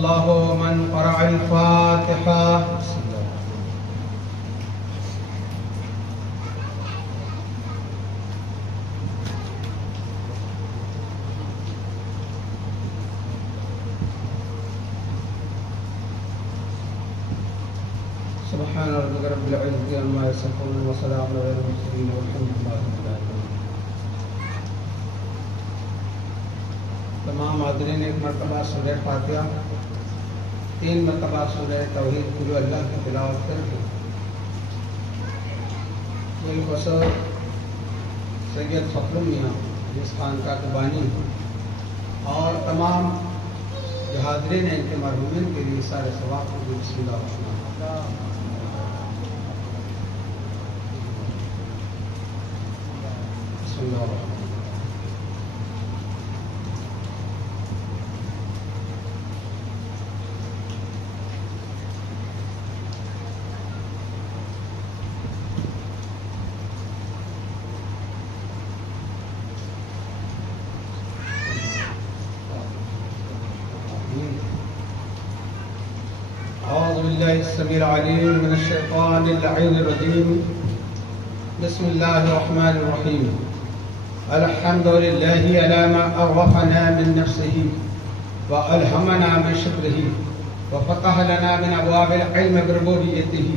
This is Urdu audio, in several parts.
الله من قرأ الفاتحة. سبحان ربك رب العزة عما يصفون وسلام على المرسلين والحمد لله رب العالمين. تمام حاضرین ایک مرتبہ سورہ فاتحہ 3 مرتبہ سورہ توحید قل اللہ کی تلاوت کر کے بالخصوص سید فخر میاں جس خانقاہ کے بانی اور تمام جو حاضرین ہیں ان کے مرحومین کے لیے سارے ثواب کو بسم اللہ الرحمن الرحیم. بسم اللہ الرحمن الرحیم. أعوذ بالله السميع العليم من الشيطان اللعين الرجيم. بسم الله الرحمن الرحيم. الحمد لله على ما عرفنا من نفسه وألهمنا من شكره وفتح لنا من أبواب العلم بربوبيته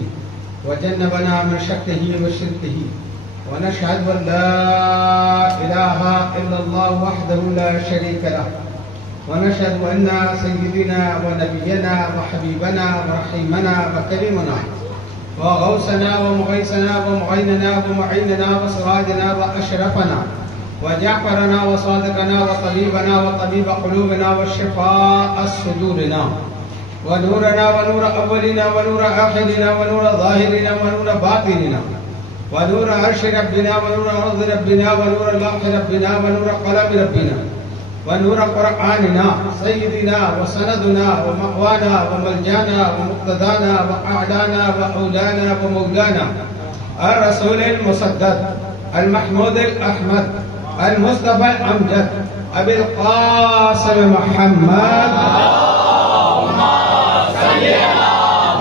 وجنبنا من شكه وشركه ونشهد أن لا إله إلا الله وحده لا شريك له ونشهد أن سيدنا ونبينا وحبيبنا ورحيمنا وكريمنا وغوثنا ومغيثنا ومعيننا ومعيننا وسراجنا وأشرفنا وجعفرنا وصادقنا وطبيبنا وطبيب قلوبنا وشفاء صدورنا ونورنا ونور أولنا ونور آخرنا ونور ظاهرنا ونور باطننا ونور عرش ربنا ونور أرض ربنا ونور لوح ربنا ونور قلم ربنا ونور قرآننا سيدنا وسندنا ومأوانا وملجانا ومقتدانا وأعلانا وأولانا ومولانا الرسول المسدد المحمود الأحمد المصطفى الأمجد أبي القاسم محمد. اللهم صل على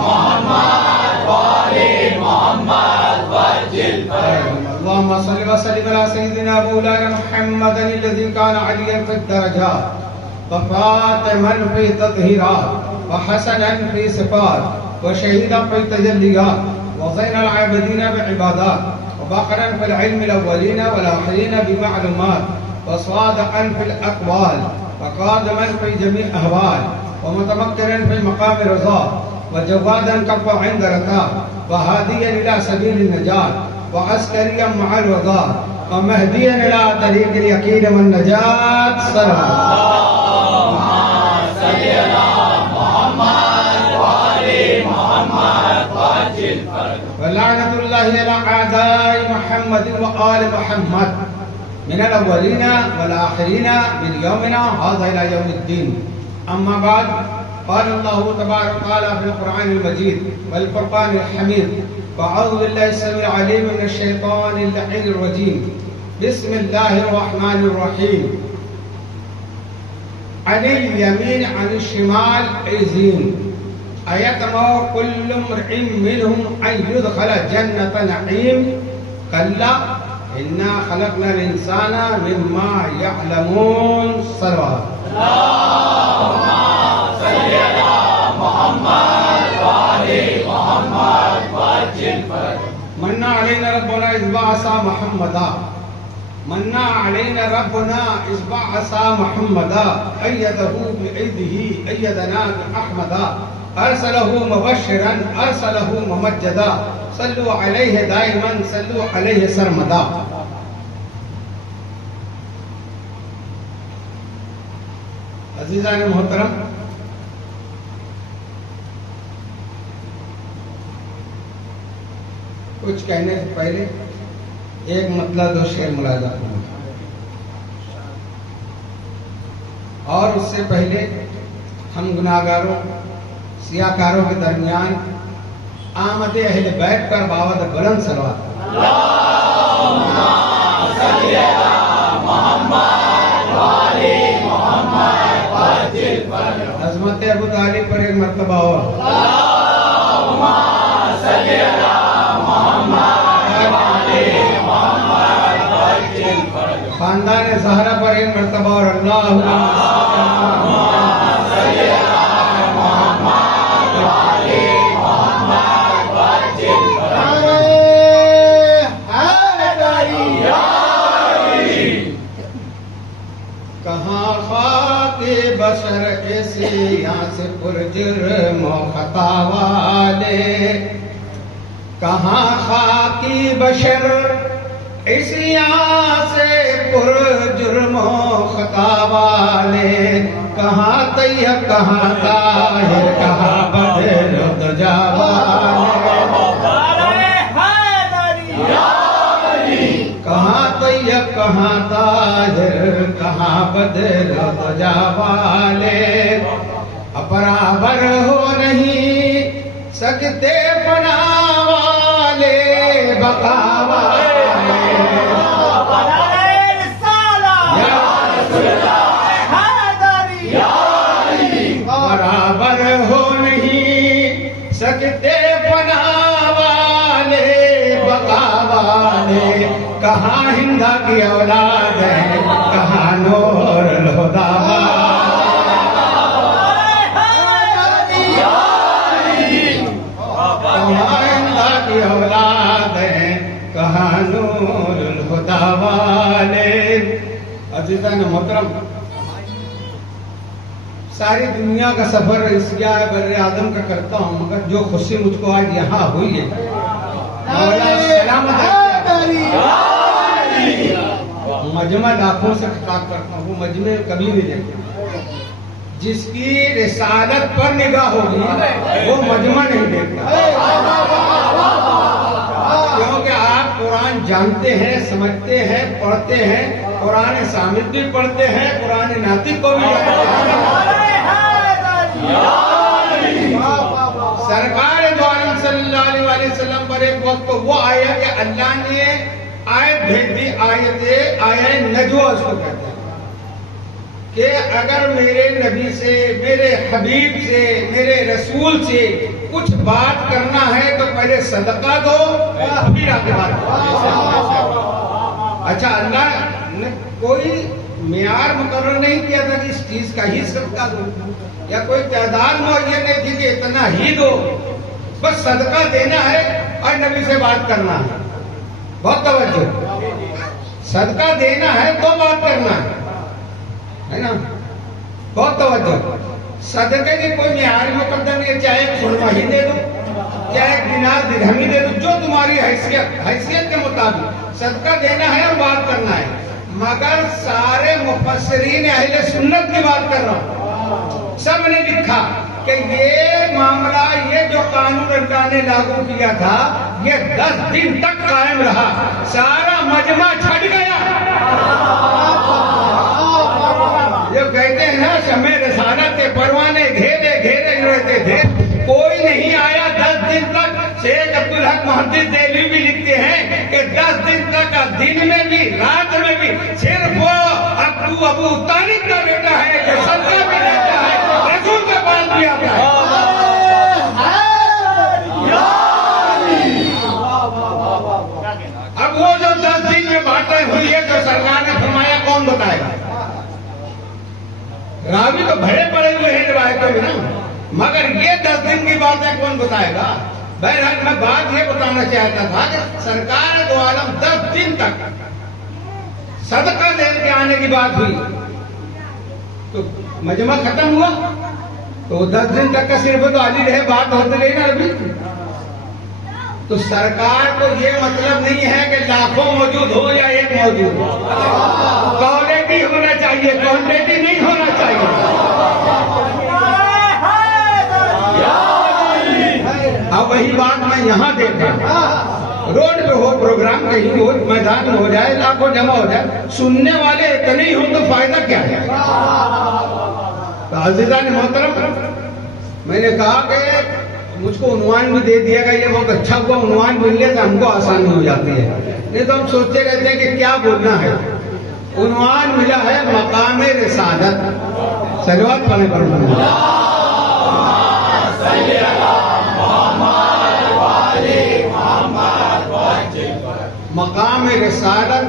محمد وآل محمد وعجل فرجهم. اللهم صل وسلم على سيدنا مولانا محمد الذي كان عليا في الدرجات وفاطما في تطهيرات وحسنا في صفات وشهيدا في تجليات وزين العابدين بعبادات وبقرا في العلم الأولين والآخرين بمعلومات وصادقا في الأقوال وقادما في جميع الأهوال ومتمكنا في مقام الرضا وجوادا كف عند رضا وهاديا إلى سبيل النجاة وعسكريا مع الوضاء ومهديا إلى طريق اليقين والنجاة. اللهم صل على محمد وآل محمد وعجل فرجهم. ولعنة الله على أعداء محمد وآل محمد من الأولين والآخرين من يومنا هذا إلى يوم الدين. أما بعد، قال الله تبارك وتعالى في القرآن المجيد والفرقان الحميد: فأعوذ بالله السميع العليم من الشيطان اللعين الرجيم. بسم الله الرحمن الرحيم. عن اليمين عن الشمال عزين أيطمع كل امرئ منهم أن يدخل جنة نعيم كلا إنا خلقنا الإنسان مما يعلمون. صلوات. اللهم صل على محمد وآل محمد وعجل فرجهم. من علينا ربنا إذ بعث محمدا من علينا ربنا إذ بعث محمدا أيده بأيده أيدنا بأحمدا أرسله مبشرا أرسله ممجدا صلوا عليه دائما صلوا عليه سرمدا. عزیزان محترم، کچھ کہنے سے پہلے ایک مطلب دو شعر ملاحظہ کروں اور اس سے پہلے ہم گناہگاروں سیاہ کاروں کے درمیان آمد اہل بیت پر باوت بلند صلوات. اللہم صل علی محمد وآل محمد وعجل فرجهم. عظمت ابو طالب پر ایک مرتبہ اور خاندان زہرا پر ایک مرتبہ اور کہاں خاک بشر ایسی یہاں سے پرجرم و خطا والے، کہاں خاکی بشر اسی یہاں سے پرجرم و خطا والے، کہاں طیب کہاں طاہر کہاں بدر و دجا والے، کہاں طیب کہاں طاہر کہاں بدر و دجا والے، برابر ہو نہیں سکتے فنا والے بقا والے، برابر ہو نہیں سکتے فنا والے بقا والے، کہاں ہندا کی اولاد ہے کہاں نور الہدا کہاں ہندا کی اولاد ہے کہاں نور الہدا والے۔ عزیزان محترم، ساری دنیا کا سفر ایشیا بر اعظم کا کرتا ہوں، مگر جو خوشی مجھ کو آج یہاں ہوئی ہے، مولا سلامت مجمع لاکھوں سے خطاب کرتا ہوں، وہ مجمع کبھی نہیں دیکھتا، جس کی رسالت پر نگاہ ہوگی وہ مجمع نہیں دیکھتا، کیونکہ آپ قرآن جانتے ہیں، سمجھتے ہیں، پڑھتے ہیں، قرآن سامد بھی پڑھتے ہیں، قرآن ناطق کو بھی جانتے ہیں۔ سرکار دو عالم صلی اللہ علیہ وسلم پر ایک وقت وہ آیا کہ اللہ نے آیت بھیج دی، آیت نجوہ اس کو کہتے ہیں کہ اگر میرے نبی سے، میرے حبیب سے، میرے رسول سے کچھ بات کرنا ہے تو پہلے صدقہ دو پھر آگے بات کرو۔ اچھا، اللہ نے کوئی معیار مقرر نہیں کیا تھا کہ اس چیز کا ہی صدقہ دو، یا کوئی تعداد معین نہیں تھی کہ اتنا ہی دو، بس صدقہ دینا ہے اور نبی سے بات کرنا ہے۔ بہت توجہ، صدقہ دینا ہے تو بات کرنا ہے نا، بہت توجہ۔ صدقے کی کوئی معیار مقدر نہیں ہے، چاہے ایک خرما ہی دے دو، چاہے ایک دینار درہم ہی دے دو، جو تمہاری حیثیت کے مطابق صدقہ دینا ہے اور بات کرنا ہے۔ مگر سارے مفسرین اہل سنت کی بات کر رہا ہوں، سب نے لکھا کہ یہ معاملہ، یہ جو قانون اللہ نے لاگو کیا تھا، یہ 10 دن تک قائم رہا، سارا مجمع چھٹ گیا۔ جو کہتے ہیں نا شمع رسالت کے پروانے گھیرے گھیرے رہتے تھے، کوئی نہیں آیا 10 دن تک۔ شیخ عبدالحق محدث دہلوی بھی لکھتے ہیں کہ 10 دن تک دن میں بھی رات میں بھی صرف وہ ابو طالب کا بیٹا ہے جو صدقہ بھی دیتا ہے، رسول کے پاس بھی آتا ہے۔ اب وہ جو 10 دن میں باتیں ہوئی ہے جو سرکار نے فرمایا، کون بتائے گا؟ راوی تو بھرے پڑے ہوئے ہیں روایتوں میں نا، مگر یہ 10 دن کی باتیں کون بتائے گا؟ بہرحال میں بات یہ بتانا چاہتا تھا کہ سرکار دو عالم 10 دن تک صدقہ دے کے آنے کی بات ہوئی، تو مجمع ختم ہوا تو 10 دن تک کا صرف تو علی رہے، بات ہوتے رہی نا ابھی۔ تو سرکار کو یہ مطلب نہیں ہے کہ لاکھوں موجود ہو یا ایک موجود ہو، کوالٹی ہونا چاہیے، کوانٹیٹی نہیں ہونا چاہیے۔ اب وہی بات میں یہاں دیکھا، روڈ پہ ہو پروگرام، کہیں ہو، میدان میں ہو جائے، لاکھوں جمع ہو جائے، سننے والے اتنے ہی ہوں تو فائدہ کیا ہے؟ عزیزان محترم، میں نے کہا کہ مجھ کو عنوان بھی دے دیا گا، یہ بہت اچھا ہوا، عنوان ملنے سے ہم کو آسانی ہو جاتی ہے، نہیں تو ہم سوچتے رہتے ہیں کہ کیا بولنا ہے۔ عنوان ملا ہے مقام رسالت، صلوات پڑھنے پر مقام رسالت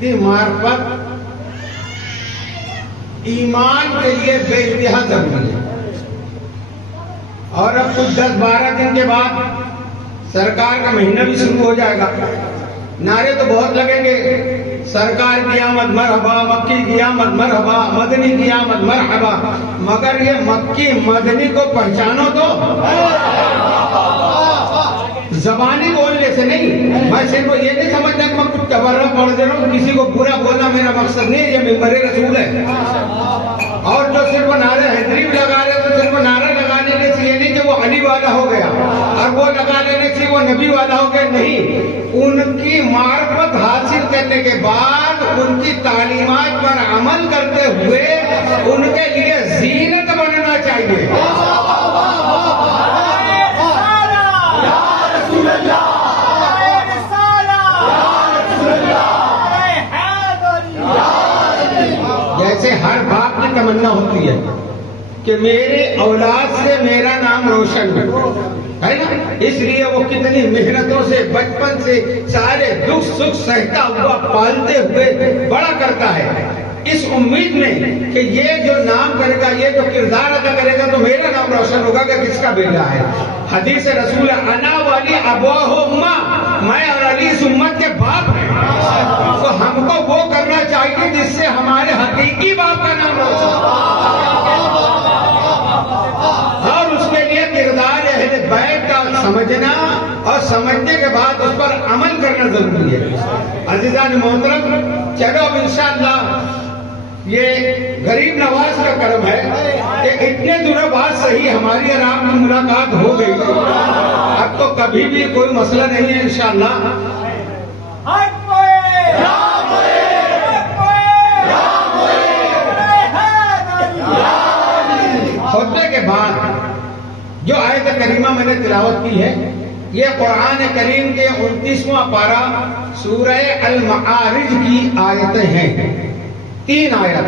کی معرفت ایمان کے لیے بے انتہا ضروری ہے. اور اب کچھ 10-12 دن کے بعد سرکار کا مہینہ بھی شروع ہو جائے گا. نعرے تو بہت لگیں گے، سرکار کی آمد مرحبا، مکی کی آمد مرحبا، مدنی کی آمد مرحبا، مگر یہ مکی مدنی کو پہچانو تو زبانی بولنے سے نہیں. میں صرف یہ نہیں سمجھتا کہ میں کچھ تبرہ پڑھ دے رہا ہوں، کسی کو برا بولنا میرا مقصد نہیں. یہ ممبر رسول ہے. اور جو صرف نعرہ حیدری لگا رہے تو صرف نعرہ لگانے کے سے یہ نہیں کہ وہ علی والا ہو گیا اور وہ لگا لینے سے وہ نبی والا ہو گیا. نہیں، ان کی معرفت حاصل کرنے کے بعد ان کی تعلیمات پر عمل کرتے ہوئے ان کے لیے زینت بننا چاہیے. جیسے ہر باپ کی تمنا ہوتی ہے کہ میرے اولاد سے میرا نام روشن ہے نا، اس لیے وہ کتنی محنتوں سے بچپن سے سارے دکھ سکھ سہتا ہوا پالتے ہوئے بڑا کرتا ہے، اس امید میں کہ یہ جو نام کرے گا، یہ جو کردار ادا کرے گا تو میرا نام روشن ہوگا کہ کس کا بیٹا ہے. حدیث رسول انا والی ابواہ امہ، میں اور علی اس امت کے باپ ہیں. تو ہم کو وہ کرنا چاہیے جس سے ہمارے حقیقی باپ کا نام روشن ہو، اور اس کے لیے کردار اہل بیت کا سمجھنا اور سمجھنے کے بعد اس پر عمل کرنا ضروری ہے. عزیزان محترم، چلو اب انشاءاللہ یہ غریب نواز کا کرم ہے کہ اتنے دنوں بعد صحیح ہماری اور آپ کی ملاقات ہو گئی. اب تو کبھی بھی کوئی مسئلہ نہیں ہے انشاءاللہ. خطبے کے بعد جو آیت کریمہ میں نے تلاوت کی ہے، یہ قرآن کریم کے 29واں پارہ سورہ المعارج کی آیتیں ہیں. 3 آیت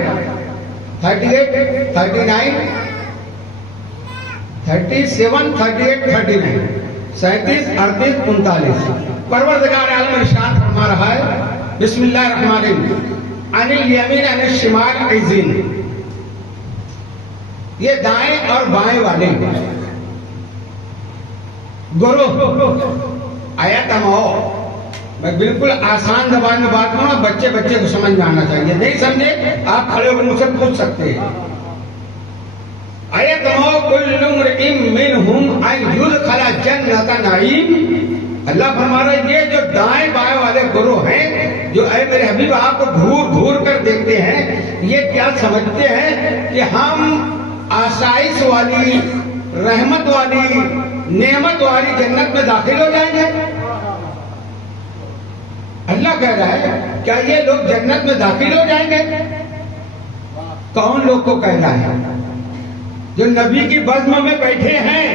38 39 37 38 39 37 38 39. پروردگار عالم ارشاد فرما رہا ہے، بسم اللہ الرحمن الرحیم، عن الیمین عن الشمال عزین. یہ دائیں اور بائیں والے گروہ آیت ہماؤ. میں بالکل آسان زبان میں بات کروں، بچے کو سمجھ میں آنا چاہیے. نہیں سمجھے آپ کھڑے ہو کر مجھ سے پوچھ سکتے ہیں. آیت ہماؤ کل امرئ منہم ان یدخل جنت نعیم. اللہ فرما رہا ہے یہ جو دائیں بائیں والے گروہ ہیں، جو اے میرے حبیب آپ کو گھور گھور کر دیکھتے ہیں، یہ کیا سمجھتے ہیں کہ ہم آسائش والی، رحمت والی، نعمت والی جنت میں داخل ہو جائیں گے. اللہ کہہ رہا ہے کیا یہ لوگ جنت میں داخل ہو جائیں گے؟ کون لوگ کو کہہ رہا ہے؟ جو نبی کی بزم میں بیٹھے ہیں.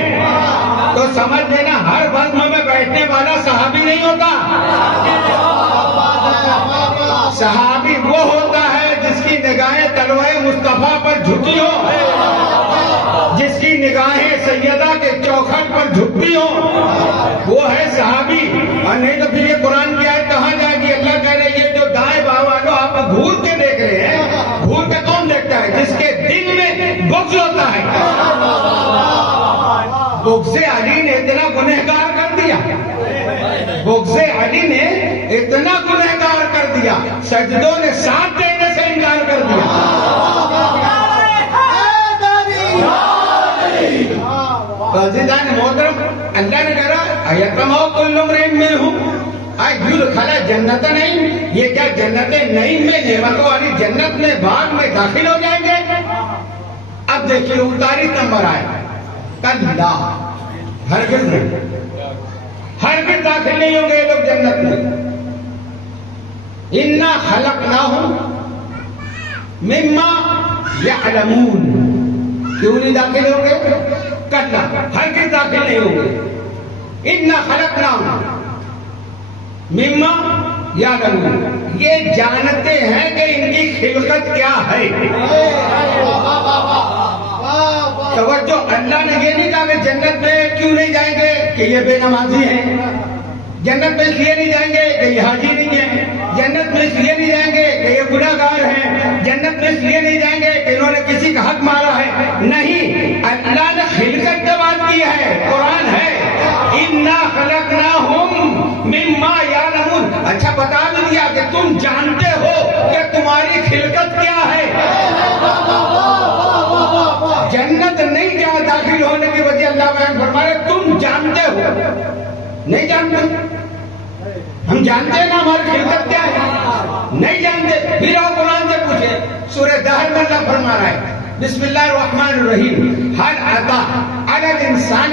تو سمجھ لینا ہر بزم میں بیٹھنے والا صحابی نہیں ہوتا. صحابی وہ ہوتا ہے جس کی نگاہیں طلوع مصطفیٰ پر جھکی ہو، جس کی نگاہیں سیدہ کے چوکھٹ پر جھکتی ہو، وہ ہے صحابی. اور نہیں تو پھر یہ قرآن کی آیت کہاں جائے گی؟ اللہ کہہ رہے یہ جو دائیں بائیں والوں آپ گھور کے دیکھ رہے ہیں، گھور کے کون دیکھتا ہے؟ جس کے دل میں بغض ہوتا ہے. بغض علی نے اتنا گنہگار کر دیا، بغض علی نے اتنا گنہگار کر دیا، سجدوں نے ساتھ دینے سے انکار کر دیا. عزیزان محترم، اللہ نے کہا ایتماؤ کل امرئ منہم ان یدخل جنت نعیم. یہ کیا جنت نعیم میں، نعمتوں والی جنت میں، باغ میں داخل ہو جائیں گے؟ اب دیکھیے 39 نمبر آئے، کلا، ہرگز نہیں، ہرگز داخل نہیں ہوں گے یہ لوگ جنت میں. انا خلقناہم مما یعلمون. کیوں نہیں داخل ہوں گے؟ کلا، ہرگز داخل نہیں ہوں گے. انا خلقناہم مما یعلمون، یہ جانتے ہیں کہ ان کی خلقت کیا ہے. توجہ، اللہ نے یہ نہیں کہا کہ جنت میں کیوں نہیں جائیں گے کہ یہ بے نمازی ہیں، جنت میں اس لیے نہیں جائیں گے کہ یہ حاجی نہیں ہے، جنت میں اس لیے نہیں جائیں گے کہ یہ گناہ گار ہیں، جنت میں اس لیے نہیں جائیں گے کہ انہوں نے کسی کا حق مارا ہے. نہیں، اللہ نے خلقت کا بات کی ہے، قرآن ہے اِنَّا خَلَقْنَاهُمْ مِمَّا يَعْلَمُونَ. اچھا بتا بھی دیا کہ تم جانتے ہو کہ تمہاری خلقت کیا ہے. جنت نہیں کیا داخل ہونے کی وجہ اللہ بیان فرما رہے تم جانتے ہو. نہیں جانتے، ہم جانتے ہیں نا ہماری خلقت کیا ہے، نہیں جانتے. پھر آپ قرآن سے پوچھیں، سورہ دہر میں اللہ فرما رہا ہے بسم اللہ الرحمن الرحیم هل اتى على الانسان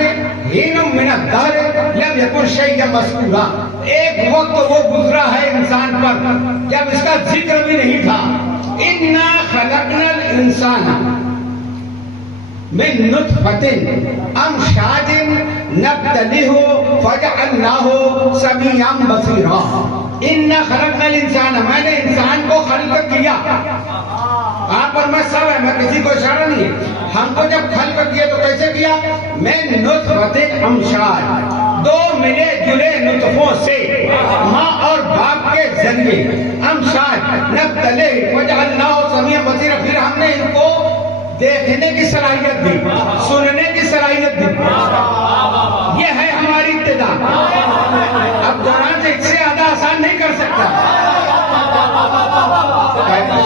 حين من الدهر لم يكن شيئا مذکورا. ایک وقت وہ گزرا ہے انسان پر جب اس کا ذکر بھی نہیں تھا. انا خلقنا الانسان من نطفة امشاج نبتليه فجعلناه سميعا بصيرا. انا خلقنا الانسان، میں نے انسان کو خلق کیا. آپ پر میں سب ہے، میں کسی کو اشارہ نہیں. ہم کو جب خلق کیا تو کیسے کیا؟ میں نطفت امشاج، دو ملے جلے نطفوں سے ماں اور باپ کے ذریعے. امشاج نبتلے وجعلناہ سمیعا بصیرا، پھر ہم نے ان کو دیکھنے کی صلاحیت دی، سننے کی صلاحیت دی. یہ ہے ہماری ابتدا. اب قرآن سے اس سے زیادہ آسان نہیں کر سکتا.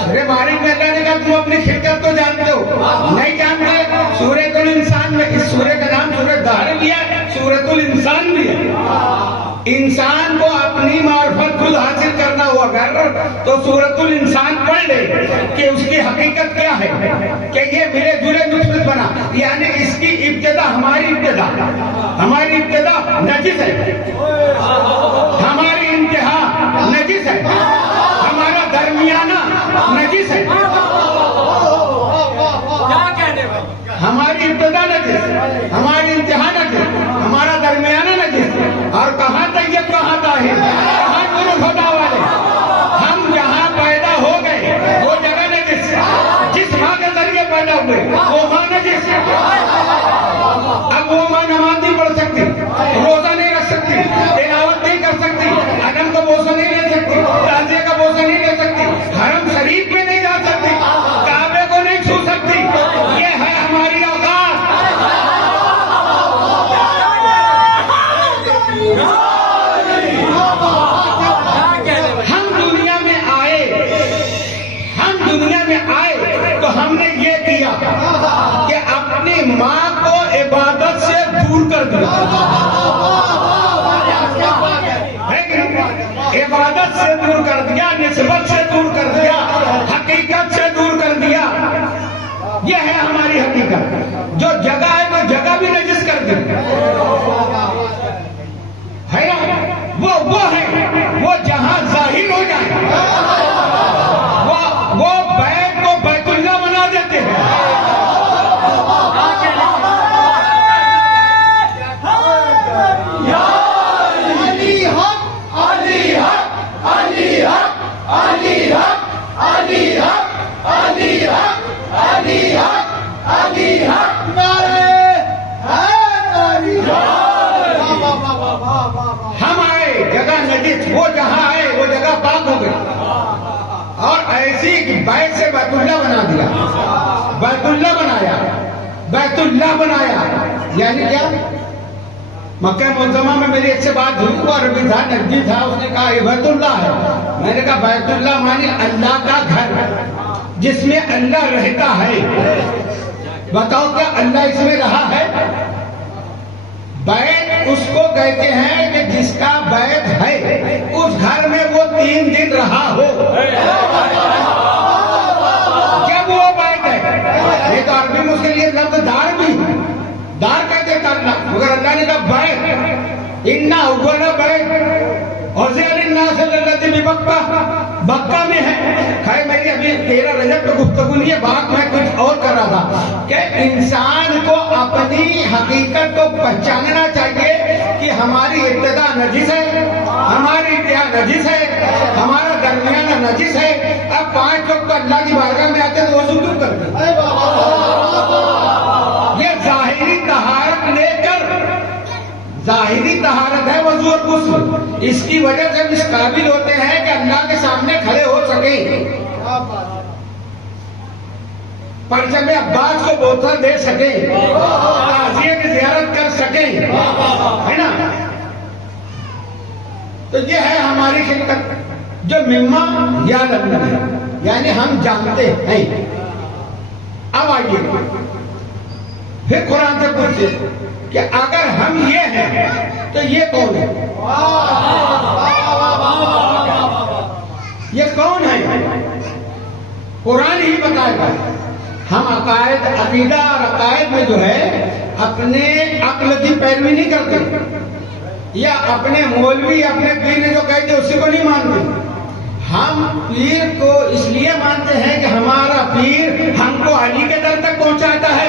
سورہ بارک میں اللہ نے کہا تم اپنی خلقت کو جانتے ہو، نہیں جانتے. سورۃ الانسان میں اس سورہ کا نام سورہ دہر بھی ہے، سورۃ الانسان بھی ہے. انسان کو اپنی معرفت خود حاصل کرنا ہوا اگر تو سورۃ الانسان پڑھ لے کہ اس کی حقیقت کیا ہے، کہ یہ ملے جلے نطفت بنا. یعنی اس کی ابتدا، ہماری ابتدا نجس ہے، ہماری انتہا نجس ہے، ہمارا درمیانہ نجس ہے. ہماری ابتدا نجس، ہماری انتہا نجس، ہمارا درمیانہ نجس. اور کہاں طیب کہاں طاہر، کہاں نور خدا والے. ہم جہاں پیدا ہو گئے وہ جگہ نجس، جس ماں کے ذریعے پیدا ہوئے وہ ماں نجس. اب وہ ماں نماز نہیں پڑھ سکتی، روزہ نہیں رکھ سکتی، تلاوت نہیں کر سکتی، عدم کا بوسہ نہیں لے سکتی، تعزیہ کا بوسہ نہیں لے سکتی، حرم شریف میں نہیں جا سکتی، کعبے کو نہیں چھو سکتی. یہ ہے ہماری اوقات. ہم دنیا میں آئے تو ہم نے یہ کیا کہ اپنی ماں کو عبادت سے دور کر دیا. عبادت سے دور کر دیا، نسبت سے دور کر دیا، حقیقت سے دور کر دیا. یہ ہے ہماری حقیقت. جو جگہ ہے وہ جگہ بھی نجس کر دی ہے نا. وہ ہے وہ جہاں ظاہر ہو جائے وہ بیت کو بیت اللہ بنا دیتے ہیں. ہم آئے جگہ نجس، وہ جہاں آئے وہ جگہ پاک ہو گئی. اور ایسی بیت سے بیت اللہ بنا دیا، بیت اللہ بنایا. یعنی کیا؟ مکہ معظمہ میں میری ایک سے بات ہوئی، وہ عربی تھا، نجدی تھا. اس نے کہا یہ بیت اللہ ہے. میں نے کہا بیت اللہ مانی اللہ کا گھر جس میں اللہ رہتا ہے. بتاؤ کیا اللہ اس میں رہا ہے؟ بیت اس کو کہتے ہیں کہ جس کا بیت ہے اس گھر میں وہ 3 دن رہا ہو، جب وہ بیت ہے. یہ تو عربی میں اس کے لیے لفظ دار بھی، دار کہتے ہیں کرنا، مگر اللہ نے کہا بیت. انا اول بیت اور مکہ میں ہے. خیر میری ابھی 13 رجب پہ گفتگو نہیں ہے، بات میں کچھ اور کر رہا تھا کہ انسان کو اپنی حقیقت کو پہچاننا چاہیے کہ ہماری ابتدا نجس ہے، ہماری انتہا نجس ہے، ہمارا درمیانہ نجس ہے. اب 5 لوگ تو اللہ کی بارگاہ میں آتے ہیں تو وضو کیوں کرتے ہیں؟ یہ اس کی وجہ سے ہم اس قابل ہوتے ہیں کہ اللہ کے سامنے کھڑے ہو سکیں، پرچم عباس کو بوسہ دے سکیں، تعزیے کی زیارت کر سکیں، ہے نا؟ تو یہ ہے ہماری خدمت جو مما یعلم ہے، یعنی ہم جانتے ہیں۔ اب آئیے پھر قرآن سے پوچھتے کہ اگر ہم یہ ہیں تو یہ کون ہے؟ یہ کون ہے؟ قرآن ہی بتائے گا۔ ہم عقائد، عقیدہ اور عقائد میں جو ہے اپنے عقل کی پیروی نہیں کرتے، یا اپنے مولوی اپنے پیر نے جو کہتے اسی کو نہیں مانتے۔ ہم پیر کو اس لیے مانتے ہیں کہ ہمارا پیر ہم کو علی کے در تک پہنچاتا ہے۔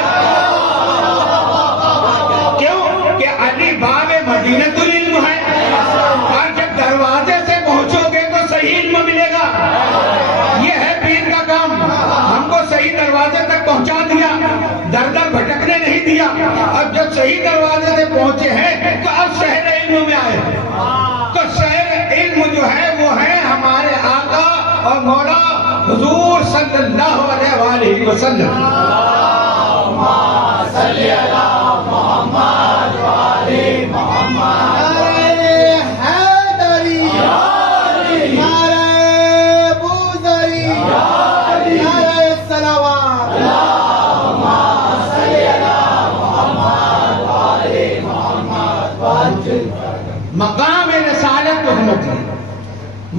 کیوں کہ علی باب مدینۃ العلم ہے، اور جب دروازے سے پہنچو گے تو صحیح علم ملے گا۔ یہ ہے پیر کا کام، ہم کو صحیح دروازے تک پہنچا دیا، در در بھٹکنے نہیں دیا۔ اب جب صحیح دروازے سے پہنچے ہیں تو اب شہر علم میں آئے، تو شہر علم جو ہے وہ ہے ہمارے آقا اور مولا حضور صلی اللہ علیہ وآلہ وسلم۔ اللہم صلی علی محمد وآل محمد۔ نعرہ حیدری، نعرہ بوذری، نعرہ صلوات۔ اللہم صلی علی محمد وآل محمد۔ مقام رسالت محمد ہے،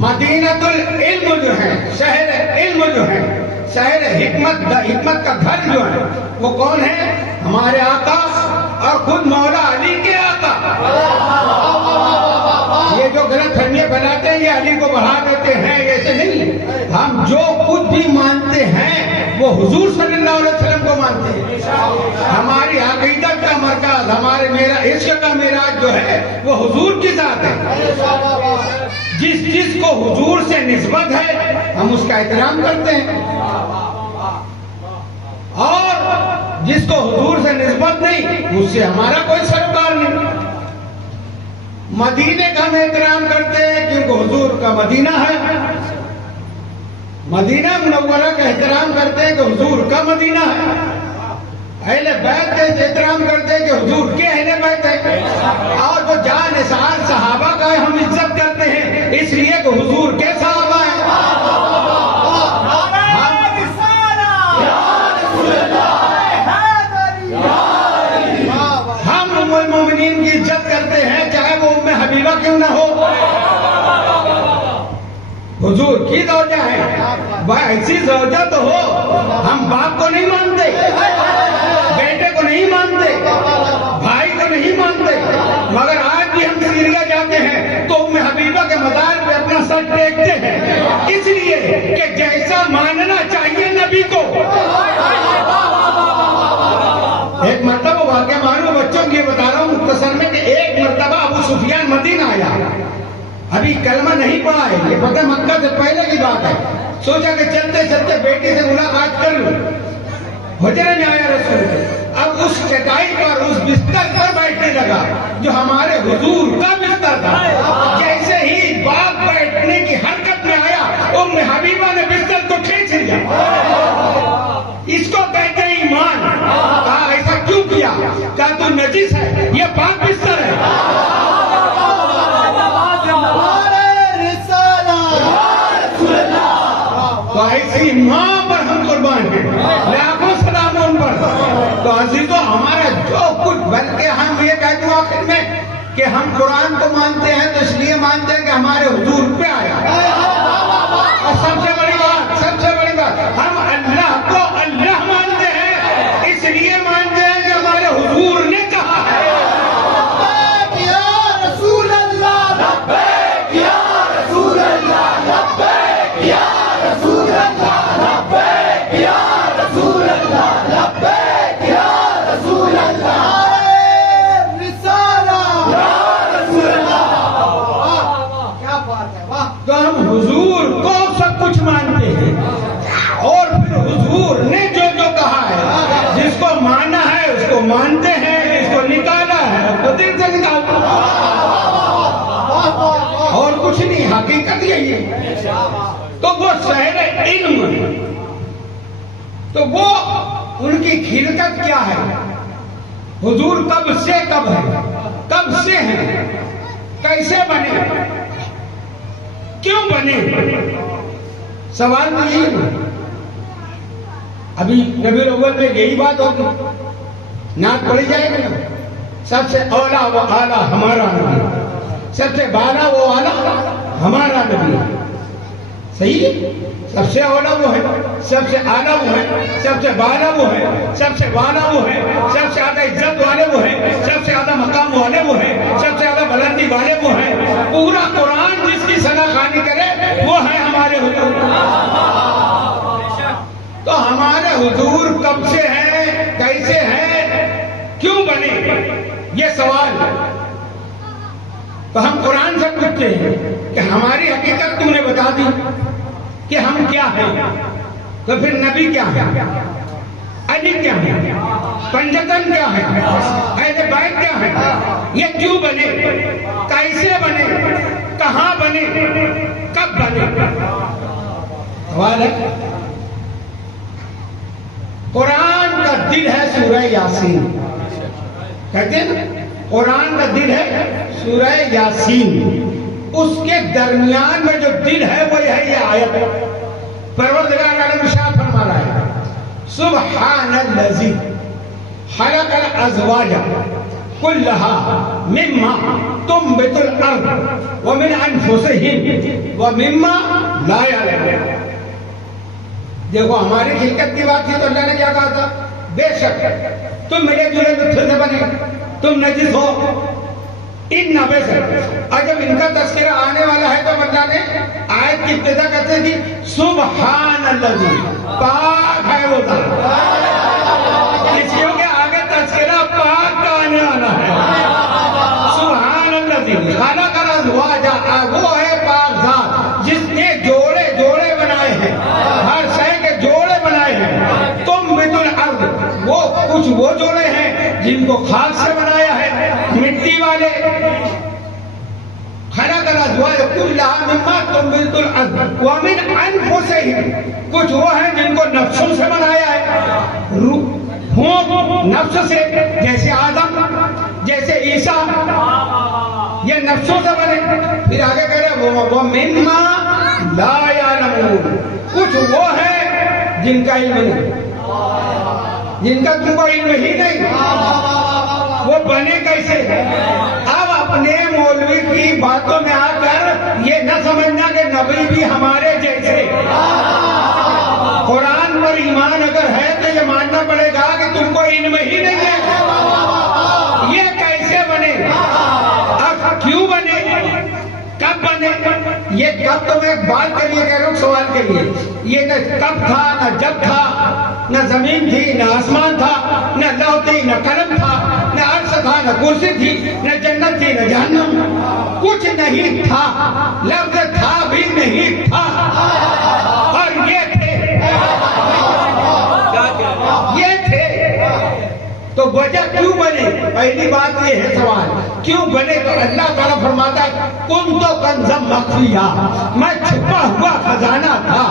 مدینۃ العلم جو ہے، شہر علم جو ہے، شہر حکمت کا گھر جو ہے وہ کون ہے؟ ہمارے آقا اور خود مولا علی کے آقا۔ یہ جو غلط فہمیاں بناتے ہیں یہ علی کو بڑھا دیتے ہیں، ایسے نہیں۔ ہم جو کچھ بھی مانتے ہیں وہ حضور صلی اللہ علیہ وسلم کو مانتے ہیں۔ ہماری عقیدت کا مرکز، ہمارے عشق کا معراج جو ہے وہ حضور کی ذات ہے۔ جس کو حضور سے نسبت ہے ہم اس کا احترام کرتے ہیں، اور جس کو حضور سے نسبت نہیں اس سے ہمارا کوئی سروکار نہیں۔ مدینے کا ہم احترام کرتے ہیں کیونکہ حضور کا مدینہ ہے، مدینہ منورہ کا احترام کرتے ہیں کہ حضور کا مدینہ ہے۔ اہل بیت کا احترام کرتے ہیں کہ حضور کے اہل بیت ہے، اور جو جان نثار صحابہ کا ہم عزت کرتے ہیں اس لیے کہ حضور کے صحابہ ہیں۔ ہم ام المومنین کی عزت کرتے ہیں چاہے وہ ام حبیبہ کیوں نہ ہو، حضور کی زوجہ ہے، وہ ایسی زوجہ تو ہو۔ ہم باپ کو نہیں مانتے، بیٹے کو نہیں مانتے، بھائی کو نہیں مانتے، مگر آج بھی ہم سیریا جاتے ہیں تو ام حبیبہ کے مزار پہ اپنا سر ٹیکتے ہیں، اس لیے کہ جیسا ماننا چاہیے نبی کو۔ ایک مرتبہ واقعہ معلوم بچوں کی بتا رہا ہوں مختصر میں، کہ ایک مرتبہ ابو سفیان مدینہ آیا، ابھی کلمہ نہیں پڑھا ہے، یہ فتح مکہ سے پہلے کی بات ہے، سوچا کہ چلتے چلتے بیٹی سے ملاقات کر لوں، حجرے میں آیا رسول کے، اب اس چٹائی پر اس بستر پر بیٹھنے لگا جو ہمارے حضور کا بستر تھا۔ جیسے ہی باپ بیٹھنے کی حرکت میں آیا ام حبیبہ نے بستر کو کھینچ لیا۔ اس کو کہتے ہیں ایمان۔ کہا ایسا کیوں کیا؟ کہا تو نجس ہے، یہ پاک بستر ہے۔ تو ایسی ماں پر ہم قربان ہیں، لاکھوں سلام ان پر۔ تو عزیزو ہمارا جو کچھ، بلکہ ہم یہ کہتے ہیں آخر میں کہ ہم قرآن کو مانتے ہیں تو اس لیے مانتے ہیں کہ ہمارے حضور پہ آیا، اور سب سے بڑی بات ہم اللہ کو اللہ مانتے ہیں، اس لیے مانتے ہیں کہ ہمارے حضور نے کہا ہے۔ تو ہم حضور کو سب کچھ مانتے ہیں، اور پھر حضور نے جو کہا ہے، جس کو مانا ہے اس کو مانتے ہیں، جس کو نکالا ہے اس کو دل سے نکالتے ہیں۔ کچھ نہیں، حقیقت یہی ہے. تو وہ شہر علم، تو وہ ان کی خلقت کیا ہے؟ حضور کب سے کب ہے، کب سے ہیں، کیسے بنے، کیوں بنے؟ سوال تو یہی ہے. ابھی ربیع الاول میں یہی بات ہوگی، نعت پڑھی جائے گی نا، سب سے اولا و اعلیٰ ہمارا نبی، سب سے بالا و اعلیٰ ہمارا نبی. صحیح ہے؟ سب سے اولا وہ ہے، سب سے اعلیٰ وہ ہے، سب سے بالا وہ ہے، سب سے والا وہ ہے، سب سے زیادہ عزت والے وہ ہیں، سب سے زیادہ مقام والے وہ ہیں، سب سے زیادہ بلندی والے وہ ہیں. پورا قرآن جس کی ثنا خوانی کرے وہ ہے ہمارے حضور. تو ہمارے حضور کب سے ہیں، کیسے ہیں، کیوں بنے، یہ سوال. تو ہم قرآن سے پوچھتے ہیں کہ ہماری حقیقت تم نے بتا دی کہ ہم کیا ہیں. تو پھر نبی کیا ہے، علی کیا ہے، پنجتن کیا ہے، اہل بیت کیا ہے، یہ کیوں بنے، کیسے بنے، کہاں بنے، کب بنے؟ سوال ہے. قرآن کا دل ہے سورہ یاسین. کہتے ہیں نا قرآن کا دل ہے سورہ یاسین. اس کے درمیان میں جو دل ہے وہ ہے یہ آیت. پروردگار عالم ارشاد فرما رہا ہے سبحان الذی خلق الازواج کلھا مما تنبت الارض ومن انفسہم ومما لا یعلمون. دیکھو ہماری خلقت کی بات تھی تو اللہ نے کیا کہا تھا؟ بے شک تم ملے جلے نطفے سے بنے، تم نجس ہو. ان نبے سے اور جب ان کا تذکرہ آنے والا ہے تو اللہ نے آیت کی ابتدا کرتے تھی سبحان الذی، پاک ہے وہ ذات. اس لیے کہ آگے تذکرہ پاک کا آنے والا ہے. سبحان الذی خلق الازواج، وہ ہے پاک ذات جس نے جوڑے جوڑے بنائے ہیں، ہر شے کے جوڑے بنائے ہیں. تم بت الارض، وہ کچھ وہ جوڑے ہیں جن کو خاک سے بنایا ہے، مٹی والے. خلق الازواج کلھا مما تنبت الارض ومن انفسہم، کچھ وہ ہیں جن کو نفسوں سے بنایا ہے، نفس سے، جیسے آدم، جیسے عیسیٰ، یہ نفسوں سے بنے. پھر آگے کہہ رہے ومما لا یعلمون، کچھ وہ ہے جن کا علم نہیں، جن کا تم کو علم ہی نہیں. وہ بنے کیسے؟ اب اپنے مولوی کی باتوں میں آ کر یہ نہ سمجھنا کہ نبی بھی ہمارے جیسے. قرآن پر ایمان اگر ہے تو یہ ماننا پڑے گا کہ تم کو علم ہی نہیں ہے. یہ کیسے بنے، اب کیوں بنے، کب بنے؟ یہ کب تو میں ایک بات کے لیے کہہ رہا ہوں، سوال کے لیے. یہ نہ کب تھا، نہ جب تھا، نہ زمین تھی، نہ آسمان تھا، نہ لوح تھی، نہ قلم تھا، نہ عرش تھا، نہ کرسی تھی، نہ جنت تھی، نہ جہنم. کچھ نہیں تھا، لفظ تھا بھی نہیں تھا، اور یہ تھے، یہ تھے. تو وجہ کیوں بنے؟ پہلی بات یہ ہے سوال کیوں بنے. تو اللہ تعالیٰ فرماتا ہے کنت کنزا مخفیا، میں چھپا ہوا خزانہ تھا،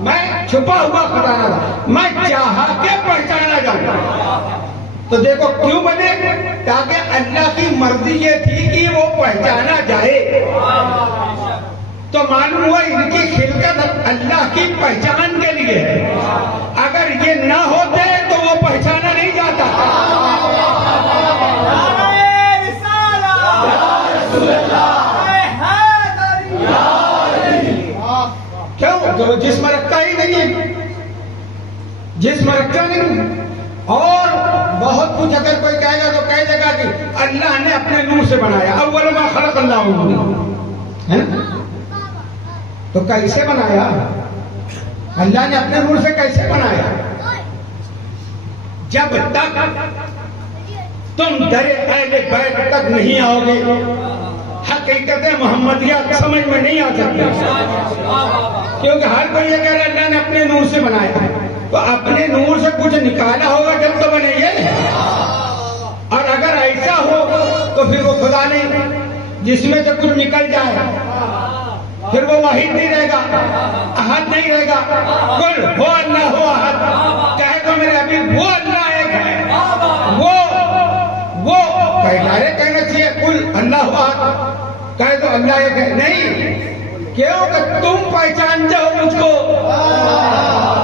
میں چھپا ہوا خزانہ تھا، میں چاہا کے پہچانا جاؤں. تو دیکھو کیوں بنے، تاکہ اللہ کی مرضی یہ تھی کہ وہ پہچانا جائے. تو معلوم ہوا ان کی خلقت اللہ کی پہچان کے لیے ہے. اگر یہ نہ ہوتے تو وہ پہچانا نہیں جاتا. کیوں؟ تو جسم رکھتا ہی نہیں ہے، جسم رکھتا نہیں. اور بہت کچھ اگر کوئی کہے گا تو کہہ دے گا کہ اللہ نے اپنے نور سے بنایا. اول ما خلق اللہ ہے نا. تو کیسے بنایا؟ اللہ نے اپنے نور سے کیسے بنایا؟ جب تک تم در اہل بیت تک نہیں آؤ گے حقیقت محمدیہ سمجھ میں نہیں آ سکتی. کیونکہ ہر کوئی یہ کہہ رہا ہے اللہ نے اپنے نور سے بنایا. تو اپنے نور سے کچھ نکالا ہوگا جب تو بنے یہ. اور اگر ایسا ہو تو پھر وہ خدا نہیں. جس میں سے کچھ نکل جائے، پھر وہ واحد نہیں رہے گا، احد نہیں رہے گا. قل هو اللہ احد، کہہ دو میرے حبیب وہ اللہ ایک ہے. وہ ڈائریکٹ کہنا چاہیے قل اللہ احد، کہہ دو اللہ ایک ہے. نہیں، کیوں کہ تم پہچانتے ہو مجھ کو،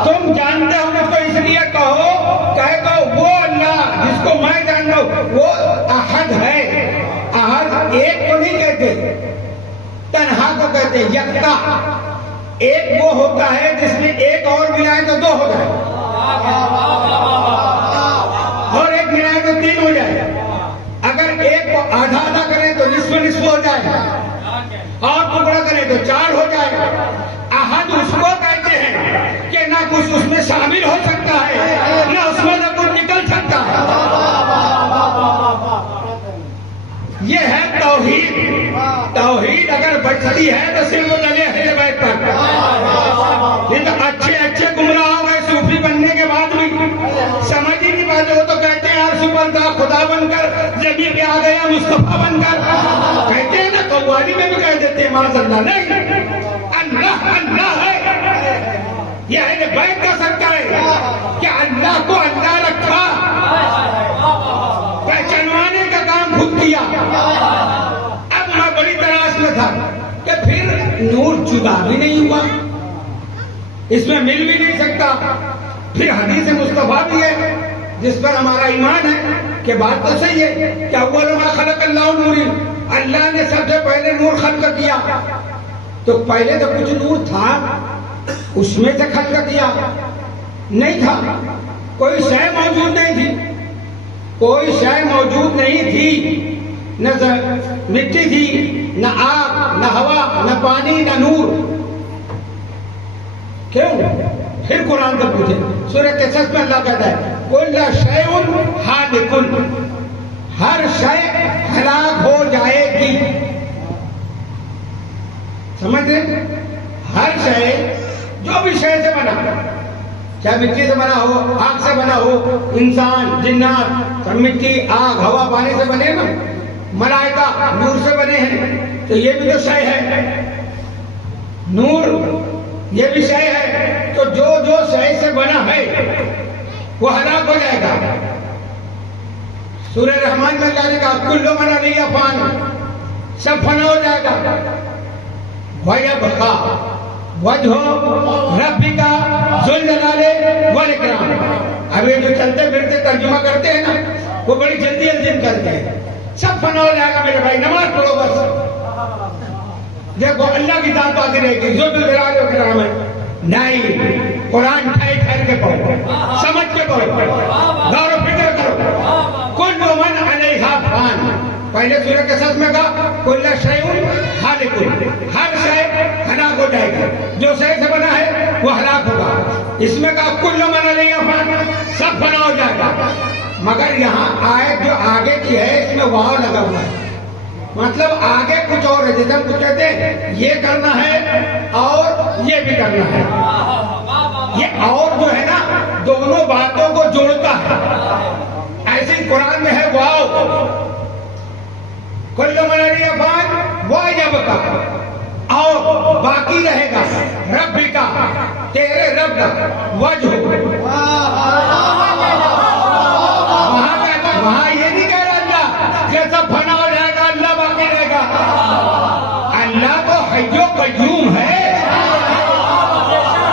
تم جانتے ہو مجھ کو، اس لیے کہہ دو وہ اللہ جس کو میں جانتا ہوں وہ احد ہے. احد ایک کو نہیں کہتے، تنہا کو کہتے، یکتا. ایک وہ ہوتا ہے جس میں ایک اور ملائے تو دو ہو جائے، اور ایک ملائے تو تین ہو جائے. اگر ایک کو آدھا آدھا کریں تو نصف نصف ہو جائے، اور ٹکڑا کریں تو چار ہو جائے. احد اس کو کہتے ہیں کہ نہ کچھ اس میں شامل ہو سکتا ہے، نہ اس میں نہ کچھ نکل سکتا ہے. یہ ہے توحید. توحید اگر بچتی ہے تو صرف لگے اہل بیت پر. یہ تو اچھے اچھے گمراہ ہو گئے صوفی بننے کے بعد بھی سمجھ ہی نہیں پاتے. وہ تو کہتے ہیں عرش پر تھا خدا بن کر، زمین پہ آ گیا مصطفیٰ بن کر. کہتے ہیں نا، قوالی میں بھی کہہ دیتے ہیں معاذ اللہ. نہیں، اللہ اللہ ہے. یہ اہل بیت کا صدقہ ہے کہ اللہ کو اللہ رکھا، پہچانوانے کا کام خود کیا. اب میں بڑی تلاش میں تھا کہ پھر نور جدا بھی نہیں ہوا، اس میں مل بھی نہیں سکتا. پھر حدیث مصطفیٰ بھی ہے جس پر ہمارا ایمان ہے کہ بات تو صحیح ہے کہ اول ما خلق اللہ نور، اللہ نے سب سے پہلے نور خلق کیا. تو پہلے تو کچھ نور تھا، اس میں سے خلق کیا نہیں تھا. کوئی شے موجود نہیں تھی، کوئی شے موجود نہیں تھی. نہ مٹی تھی، نہ آگ، نہ ہوا، نہ پانی، نہ نور. کیوں؟ پھر قرآن کو پوچھے، سورہ قصص میں اللہ کہتا ہے کل شیء ہالک، ہر شے ہلاک ہو جائے گی. سمجھ رہے؟ ہر شے، جو بھی شے سے بنا، چاہے مٹی سے بنا ہو، آگ سے بنا ہو، انسان، جنات، سب مٹی، آگ، ہوا، پانی سے بنے نا. ملائکہ نور سے بنے ہیں، تو یہ بھی تو شے ہے. نور یہ بھی شے ہے. تو جو جو شے سے بنا ہے وہ ہلاک ہو جائے گا. سورہ رحمان میں اللہ نے کہا کل من علیہا فان، سب فنا ہو جائے گا. وَيَبْقَى وَجْهُ رَبِّكَ ذُو الْجَلَالِ وَالْإِكْرَامِ. اب یہ جو چلتے پھرتے ترجمہ کرتے ہیں نا، وہ بڑی جلدی الجم کرتے ہیں. سب فنا ہو جائے گا میرے بھائی، نماز پڑھو بس. دیکھو اللہ کی ذات باقی رہے گی، ذو الجلال والاکرام ہے. نہیں، قرآن ٹھہر کے پڑھو، سمجھ کے پڑھو، غور و فکر کرو. کل من علیہا فان، پہلے سورہ قصص میں کہا کل شیء ہالک، ہر شے ہلاک ہو جائے گا. جو شے سے بنا ہے وہ ہلاک ہوگا. اس میں کہا کل من علیہا فان، سب فنا ہو جائے گا. مگر یہاں آیت جو آگے کی ہے اس میں واو لگا ہوا ہے، مطلب آگے کچھ اور ہے. جیسے ہم کچھ کہتے ہیں یہ کرنا ہے اور یہ بھی کرنا ہے. یہ اور جو ہے نا دونوں باتوں کو جوڑتا ہے. ایسے قرآن میں ہے واو، کل من علیہا فان وَيَبْقَى، اور باقی رہے گا رب کا، تیرے رب کا. وجہ وہاں یہ نہیں کہہ رہا اللہ کہ سب فنا ہو جائے گا، اللہ باقی رہے گا. اللہ تو حی و قیوم ہے،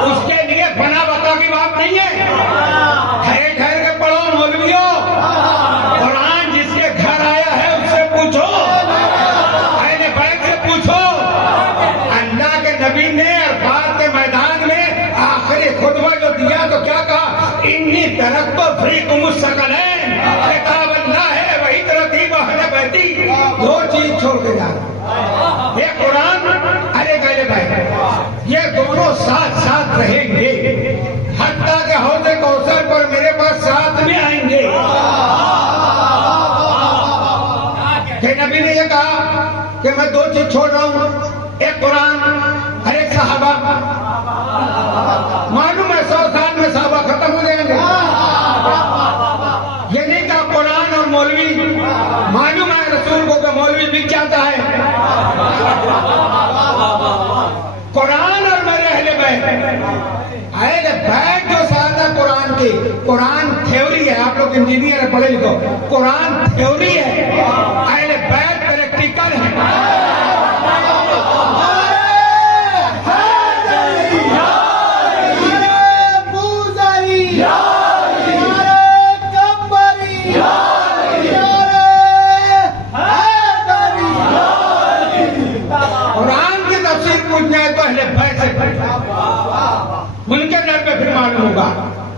اس کے لیے فنا بقا کی بات نہیں ہے. ٹھہر کے پڑھو مولویوں، قرآن جس کے گھر آیا ہے اس سے پوچھو، اہل بیت سے پوچھو. اللہ کے نبی نے عرفات کے میدان میں آخری خطبہ جو دیا تو کیا کہا؟ انی ترکت فیکم الثقلین، کتاب اللہ ہے وہی ترتیب اہل بیتی. دو چیز چھوڑ کے جا رہا. یہ قرآن ارے گلے بھائی، یہ دونوں ساتھ ساتھ رہیں گے، حتیٰ کہ حوض کوثر پر میرے پاس ساتھ میں آئیں گے. کہ نبی نے یہ کہا کہ میں دو چیز چھوڑ رہا ہوں، ایک قرآن اور ایک صحابہ. معلوم ہے 100 سال میں صحابہ ختم ہو جائیں گے. یہ نہیں کہا قرآن اور مولوی. معلوم ہے رسول کو کہ مولوی بک جاتا ہے، اہل بیت جو ساتھ ہے قرآن کی، قرآن تھیوری ہے، آپ لوگ انجینئر ہے پڑھے لکھو، قرآن تھیوری ہے، اہل بیت پریکٹیکل ہے۔ ان کے در پہ پھر معلوم ہوگا۔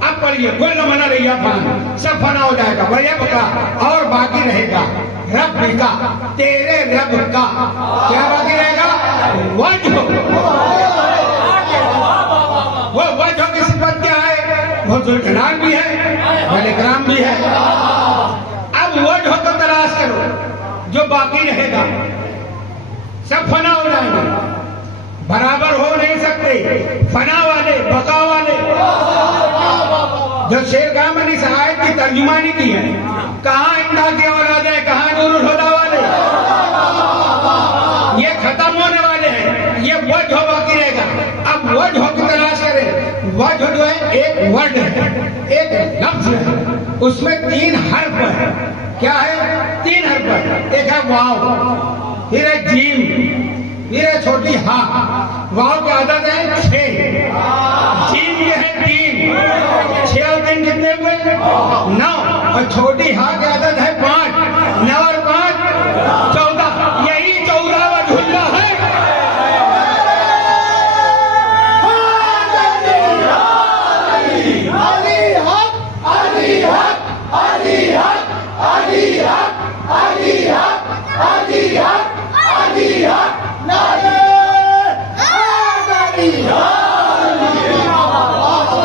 اب پڑھیے، کل من علیہ فان، سب فنا ہو جائے گا، وَيَبْقَى، اور باقی رہے گا، رب کا، تیرے رب کا کیا باقی رہے گا؟ وجہ۔ وہ وجہ کی صفت کیا ہے؟ وہ ذوالجلال بھی ہے، والاکرام بھی ہے۔ اب وجہ کو تلاش کرو جو باقی رہے گا، سب فنا ہو جائیں گے، برابر ہو نہیں سکتے، فنا والے، بقا والے۔ جو شیرگاہ میں اس آیت کی ترجمانی کی ہے، کہاں امداد کی اولاد ہے، کہاں نور الہدیٰ والے، یہ ختم ہونے والے ہیں، یہ وجہ باقی رہے گا۔ اب وجہ کی تلاش کریں۔ وجہ جو ہے ایک ورڈ ہے، ایک لفظ ہے، اس میں 3 حرف ہے۔ کیا ہے؟ 3 حرف ہے۔ ایک ہے واو، پھر ہے جیم، پھر ہے چھوٹی ہاں۔ واو کی عدد ہے 6، جیم یہ ہے 3، 6 اور 3 کتنے ہوئے؟ 9، اور چھوٹی ہاں کی عدد ہے 5، 9 اور 5 14، یہی 14 وجہ اللہ ہے۔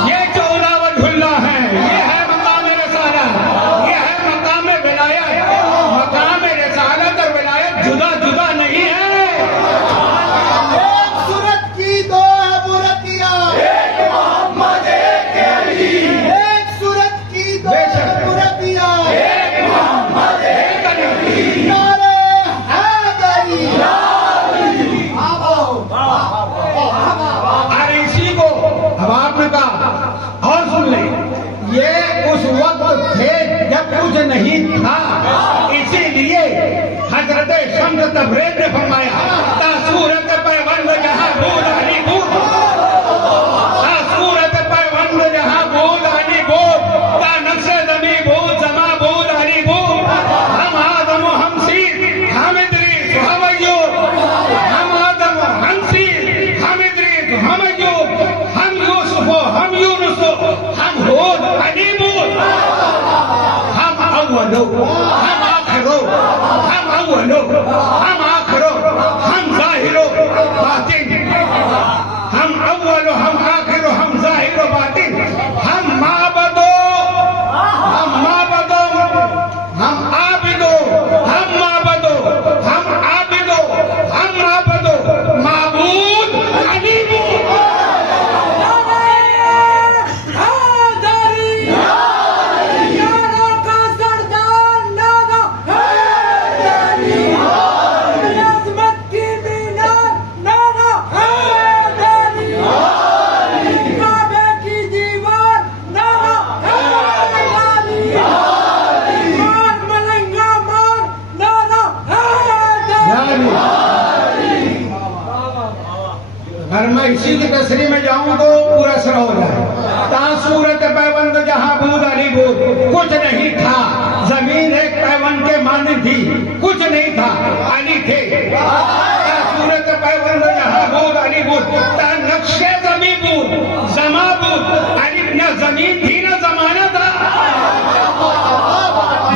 یہ 14 وجہ اللہ ہے، یہ ہے مقام رسالت، یہ ہے مقام ولایت۔ مقام رسالت اور ولایت جدا جدا نہیں ہے۔ ایک صورت کی 2 ابورتیاں، ایک محمد ایک علی، ایک صورت کی 2 ابورتیاں، ایک محمد ایک علی، نعرہ حیدری، اور اسی کو اب آپ نے کہا اور سن لیں، یہ اس وقت تھے جب کچھ نہیں تھا، اسی لیے حضرت شمس تبریز نے فرمایا تا صورت پیوند جہاں بود علی بود، تا صورت پیوند جہاں بود علی بود، تا نقش زمیں بود زما بود علی بود، ہم آدم و ہم سیر ہم ادریس ہم ایوب، ہم آدم و ہم سیر ہم ادریس ہم ایوب، ہم یوسف و ہم یونس و ہم ہود علی بود، ہم اولو ہم آخرو، ہم اولو ہم آخرو، ہم ظاہرو باطن، ہم اولو ہم آخرو ہم ظاہرو باطن، ہم معبدو ہم معبدو ہم عابدو ہم معبدو ہم عابدو ہم معبدو معبود علی بود۔ اگر میں اسی کی تصریح میں جاؤں تو پورا سر ہو جائے۔ تا صورت پیوند جہاں بود علی بود، کچھ نہیں تھا، زمین ایک پیوند کے مانند تھی، کچھ نہیں تھا، علی تھے۔ تا صورت پیوند جہاں بود علی بود، تا نقش زمین بود زما بود علی، نہ زمین تھی نہ زمانہ تھا،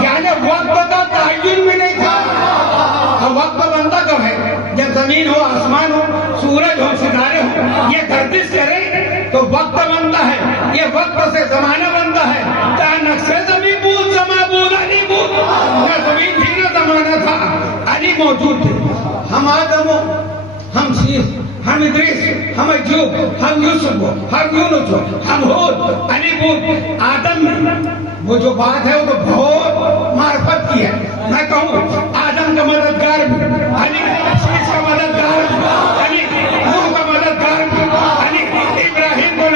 یعنی وقت کا تعین بھی نہیں تھا۔ وقت بنتا کب ہے؟ جب زمین ہو، آسمان ہو، سورج ہو، ستارے ہو، یہ گردش کرے تو وقت بنتا ہے، یہ وقت سے زمانہ بنتا ہے۔ تا نقش زمین بود زما بود علی بود، نہ زمین تھی نہ زمانہ تھا، علی موجود تھے۔ ہم آدم ہو، ہم سیس، ہم ادریس، ہم ایوب، ہم یوسف، ہم یونس، ہم ہود علی بود۔ آدم میں وہ جو بات ہے وہ تو بہت معرفت کی ہے۔ میں کہوں آدم کا مددگار بھی علی، شیش کا مددگار بھی علی، نوح کا مددگار بھی علی، ابراہیم کو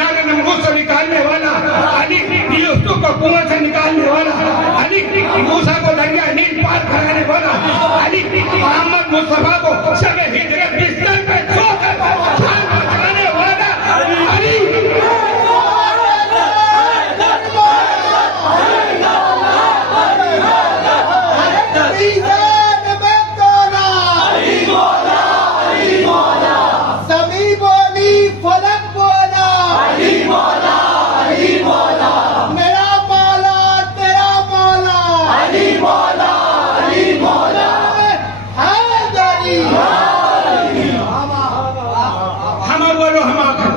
باقی فلک بولا علی مولا علی مولا، میرا مولا تیرا مولا علی مولا علی مولا، حیدری ہم اول و ہم آخر،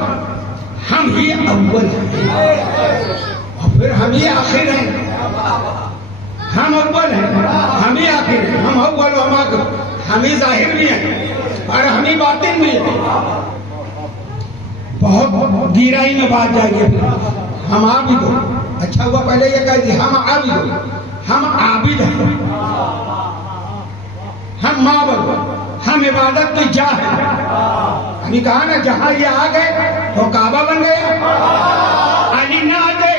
ہم ہی اول ہیں اور پھر ہم ہی آخر ہیں. ہم اول ہیں، ہم ہی آخر ہیں، ہم اول و ہم آخر، ہم ہی ظاہر بھی ہیں اور ہم ہی باطن بھی ہیں. بہت گہرائی میں بات جائے گی. ہم عابد ہو، اچھا ہوا پہلے یہ کہہ دی ہم عابد ہو، ہم عابد ہیں، ہم معبد، ہم عبادت کی جا ہے. ہمیں کہا نا جہاں یہ آ گئے تو کعبہ بن گیا، علی نہ آ گئے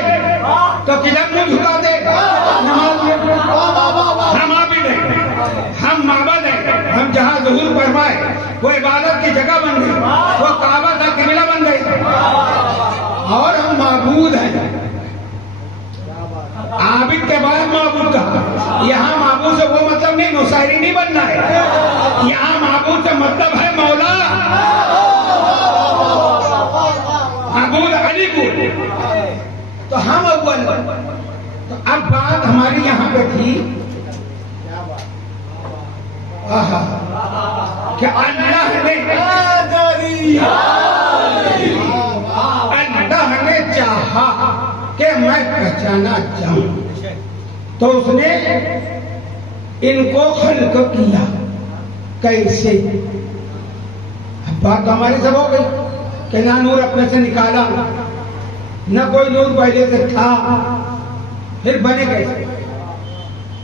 تو قلم میں جھکا دے نماز میں. ہم عابد ہیں، ہم معبد ہیں، ہم جہاں ظہور فرمائے وہ عبادت کی جگہ بن گئی، وہ کعبہ کا قبلہ بن گئی، اور ہم معبود ہیں. عابد کے بعد معبود کا، یہاں معبود سے وہ مطلب نہیں نصیری نہیں بننا ہے، یہاں معبود سے مطلب ہے مولا، معبود علی بود. تو ہم اول. تو اب بات ہماری یہاں پہ تھی کہ اللہ نے چاہا کہ میں پہچانا چاہوں تو اس نے ان کو خلق کیا. کیسے؟ اب بات ہماری سب ہو گئی کہ نہ نور اپنے سے نکالا، نہ کوئی نور پہلے سے تھا، پھر بنے کیسے؟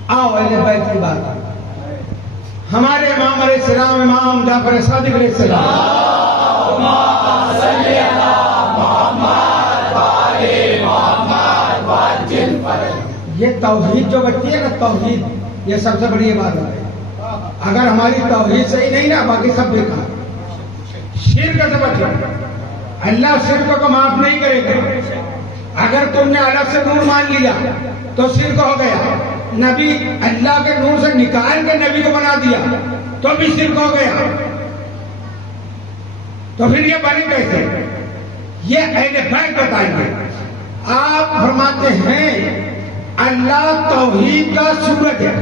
آؤ اہل بیت کی بات. ہمارے امام علیہ السلام، امام جعفر صادق علیہ السلام، یہ توحید جو بچتی ہے نا، توحید یہ سب سے بڑی عبادت ہے. اگر ہماری توحید صحیح نہیں نا، باقی سب بیکار. شرک سے بچو، اللہ شرک کو معاف نہیں کرے گا. اگر تم نے الگ سے نور مان لیا تو شرک ہو گیا. نبی اللہ کے نور سے نکال کے نبی کو بنا دیا تو بھی شرک ہو گیا. تو پھر یہ بنے کیسے؟ یہ اہل بیت بتائیں گے. آپ فرماتے ہیں اللہ توحید کا سورج ہے.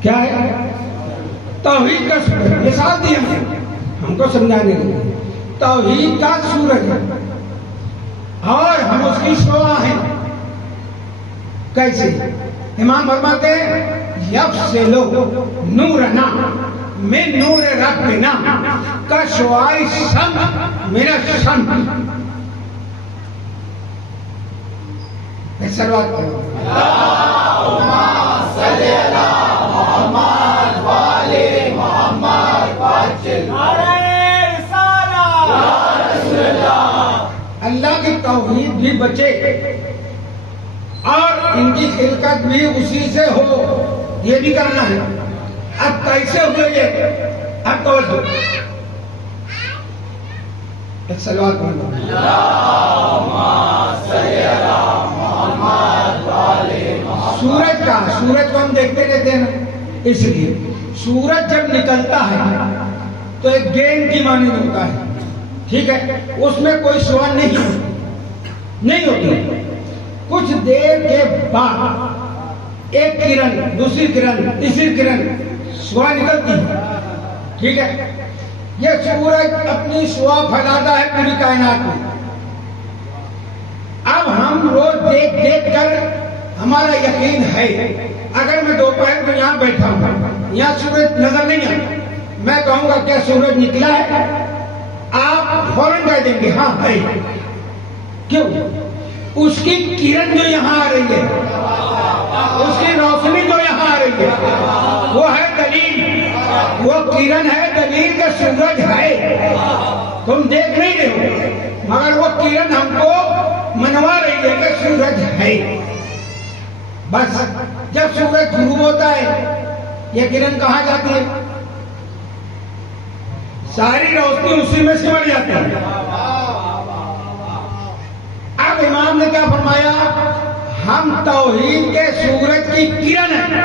کیا ہے؟ توحید کا سورج. مثال دی ہم کو سمجھانے کے لیے. توحید کا سورج ہے اور ہم اس کی شعاع ہیں. کیسے؟ امام فرماتے ہیں یفصلو نورنا من نور ربنا کشعاع الشمس من الشمس. سلوات کرو. اللہم صلی علی محمد و آل محمد وعجل. اللہ کی توحید بھی بچے اور ان کی خلقت بھی اسی سے ہو، یہ بھی کرنا ہے. اب کیسے ہوئے یہ؟ اب توجہ. سلوات کرو. سورج کا، سورج کو ہم دیکھتے رہتے ہیں نا، اس لیے سورج جب نکلتا ہے تو ایک گیند کی مانند ہوتا ہے. ٹھیک ہے، اس میں کوئی شعاع نہیں ہوتی. کچھ دیر کے بعد ایک کرن، دوسری کرن، تیسری کرن شعاع نکلتی ہے. ٹھیک ہے، یہ سورج اپنی شعاع پھیلاتا ہے پوری کائنات میں. اب ہم روز دیکھ دیکھ کر ہمارا یقین ہے. اگر میں دوپہر کو یہاں بیٹھا ہوں، یہاں سورج نظر نہیں آتا، میں کہوں گا کیا سورج نکلا ہے؟ آپ فوراً کہہ دیں گے ہاں ہے. کیوں؟ اس کی کرن جو یہاں آ رہی ہے، اس کی روشنی جو یہاں آ رہی ہے، وہ ہے دلیل. وہ کرن ہے دلیل کہ سورج ہے. تم دیکھ نہیں رہے ہو مگر وہ کرن ہم کو منوا رہی ہے کہ سورج ہے. بس جب سورج غروب ہوتا ہے یہ کرن کہاں جاتی ہے؟ ساری روشنی اسی میں سمٹ جاتی ہے. اب امام نے کیا فرمایا؟ ہم توحید کے سورج کی کرن ہیں.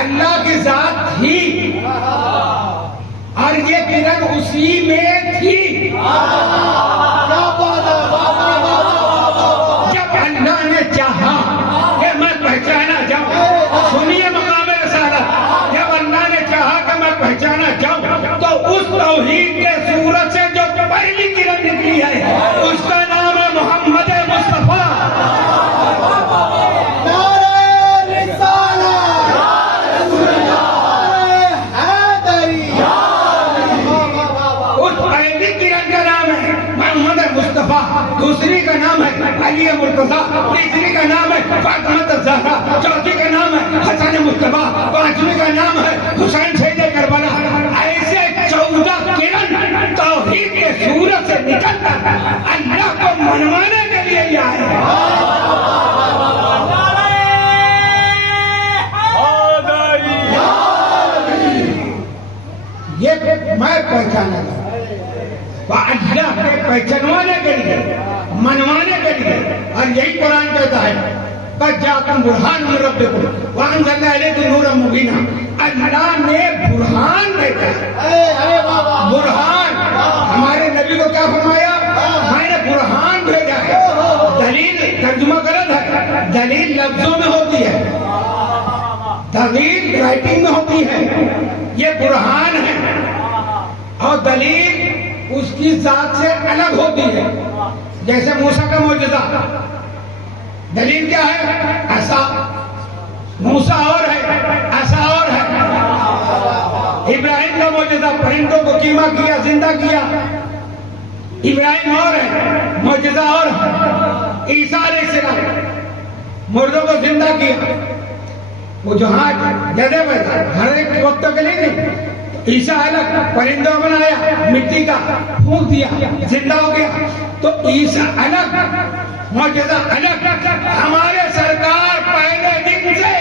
اللہ کی ذات ہی یہ کرن اسی میں تھی کیا بات ہے، واہ واہ واہ واہ واہ۔ جب اللہ نے چاہا کہ میں پہچانا جاؤں. سنیے مقام رسالت، جب اللہ نے چاہا کہ میں پہچانا جاؤں تو اس توحید کے سورج سے جو پہلی کرن نکلی ہے اس کا نام ہے محمد مصطفیٰ. نعرہ رسالت، نعرہ حیدری، واہ واہ واہ واہ۔ اس پہلی کرن کا نام ہے محمد مصطفیٰ، دوسری کا نام ہے علی مرتضیٰ، تیسری کا نام ہے فاطمہ الزہرا، چوتھی کا نام ہے حسن مصطفیٰ، پانچویں کا نام ہے حسین سید کربلا. ایسے 14 کرن توحید کے سورج سے نکل کر اللہ کو منوانے کے لیے یہ آئے ہیں. یہ میں پہچانا تھا اللہ کے پہچانوانے کے لیے، منوانے کے لیے. اور یہی قرآن کہتا ہے قد جاءکم برہان من ربکم وانزلنا الیکم نورا مبینا. اللہ نے برہان بھیجا ہے. برہان، ہمارے نبی کو کیا فرمایا؟ میں نے برہان بھیجا ہے. دلیل ترجمہ غلط ہے، دلیل لفظوں میں ہوتی ہے، دلیل رائٹنگ میں ہوتی ہے. یہ برہان ہے اور دلیل اس کی ذات سے الگ ہوتی ہے. جیسے موسیٰ کا معجزہ، دلیل کیا ہے؟ ایسا. موسیٰ اور ہے، ایسا اور ہے. ابراہیم کا معجزہ، پرندوں کو کیما کیا، زندہ کیا، ابراہیم اور ہے، معجزہ اور ہے. عیسیٰ علیہ السلام مردوں کو زندہ کیا. وہ جہاں جدے میں ہر ایک وقت کے لیے نہیں. عیسیٰ الگ، پرندوں بنایا، مٹی کا پھونک دیا، زندہ ہو گیا. تو عیسیٰ الگ، معجزہ الگ. ہمارے سرکار پہلے دن سے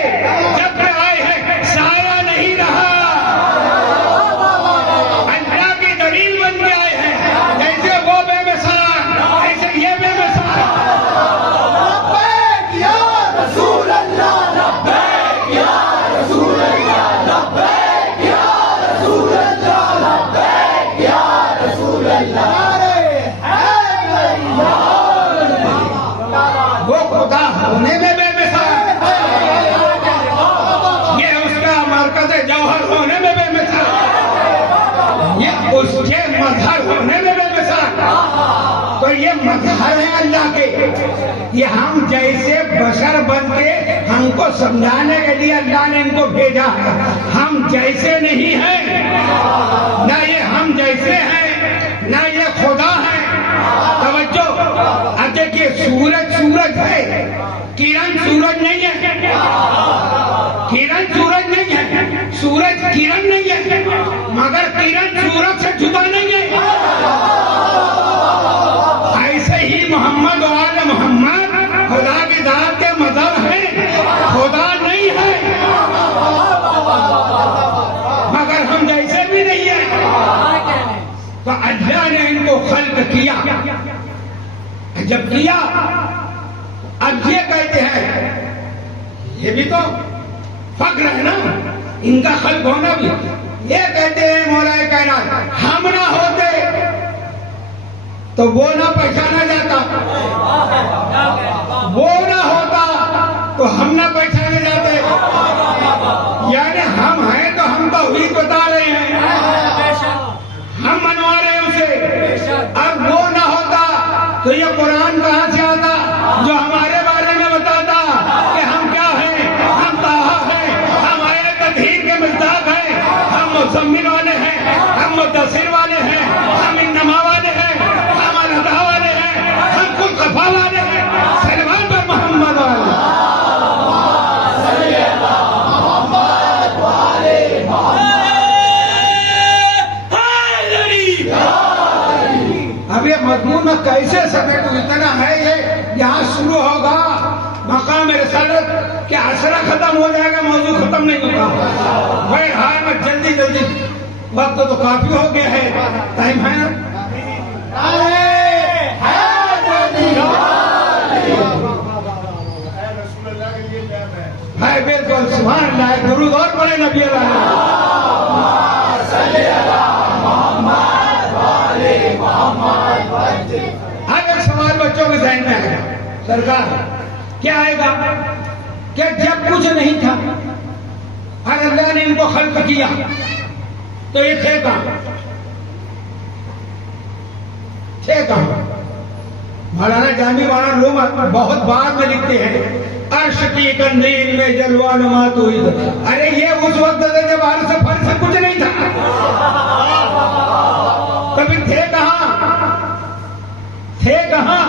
جب سے آئے ہیں سایہ نہیں رہا، اللہ کی دلیل بن کے آئے ہیں. جیسے وہ بے مثال ایسے یہ بے مثال. لبیک یا رسول اللہ، لبیک یا رسول اللہ، لبیک یا رسول اللہ، لبیک یا رسول اللہ. وہ خدا ہونے میں بے مثال، یہ اس کا مرکز جوہر ہونے میں بے مثال، یہ اس کے مظہر ہونے میں بے مثال. تو یہ مظہر ہے اللہ کے. یہ ہم جیسے بشر بن کے ہم کو سمجھانے کے لیے اللہ نے ان کو بھیجا ہے. ہم جیسے نہیں ہیں، نہ یہ ہم جیسے ہیں، نہ یہ خدا ہے. توجہ، اب دیکھیے سورج سورج ہے، کرن سورج نہیں ہے. کرن سورج نہیں ہے، سورج کرن نہیں ہے، مگر کرن سورج سے جدا نہیں ہے. ایسے ہی محمد وآل محمد خدا کی ذات کے مظہر ہیں، خدا نہیں ہے، مگر ہم جیسے بھی نہیں ہیں. تو اللہ نے ان کو خلق کیا. جب کیا اب یہ کہتے ہیں، یہ بھی تو فخر ہے نا ان کا خلق ہونا بھی. یہ کہتے ہیں مولا کائنات ہم نہ ہوتے تو وہ نہ پہچانا جاتا، وہ نہ ہوتا تو ہم نہ پہچانے جاتے. یعنی ہم ہیں تو ہم توحید بتا رہے ہیں، ہم منوا رہے ہیں اسے. اور وہ نہ ہوتا تو یہ قرآن کہاں سے آتا جو ہمارے بارے میں بتاتا کہ ہم کیا ہیں؟ ہم طٰہٰ ہیں، ہم آئے تطہیر کے مصداق ہیں، ہم مزمل والے ہیں، ہم مدثر والے ہیں، ہم انما والے ہیں، ہم الہدا والے ہیں، ہم کل قفا والے ہیں. سلمان پر محمد والے. اب یہ مضمون میں کیسے سمیٹوں؟ اتنا ہے یہ یہاں شروع ہوگا مقام رسالت کہ عصرہ ختم ہو جائے گا، موضوع ختم نہیں ہوگا. بہرحال میں جلدی جلدی، وقت تو کافی ہو گیا ہے، ٹائم ہے نا. ہے بالکل. سبحان اللہ. درود اور پڑھے نبی اللہ. سرکار کیا آئے گا کہ جب کچھ نہیں تھا اور اللہ نے ان کو خلق کیا تو یہ تھے کہاں؟ تھے کہاں؟ مولانا جامی والا لوگ بہت بعد میں لکھتے ہیں عرش کی قندیل میں جلوہ نما تو ہی تھا. ارے یہ اس وقت جب عرش سے فرش سے کچھ نہیں تھا. کبھی تھے کہاں؟ تھے کہاں؟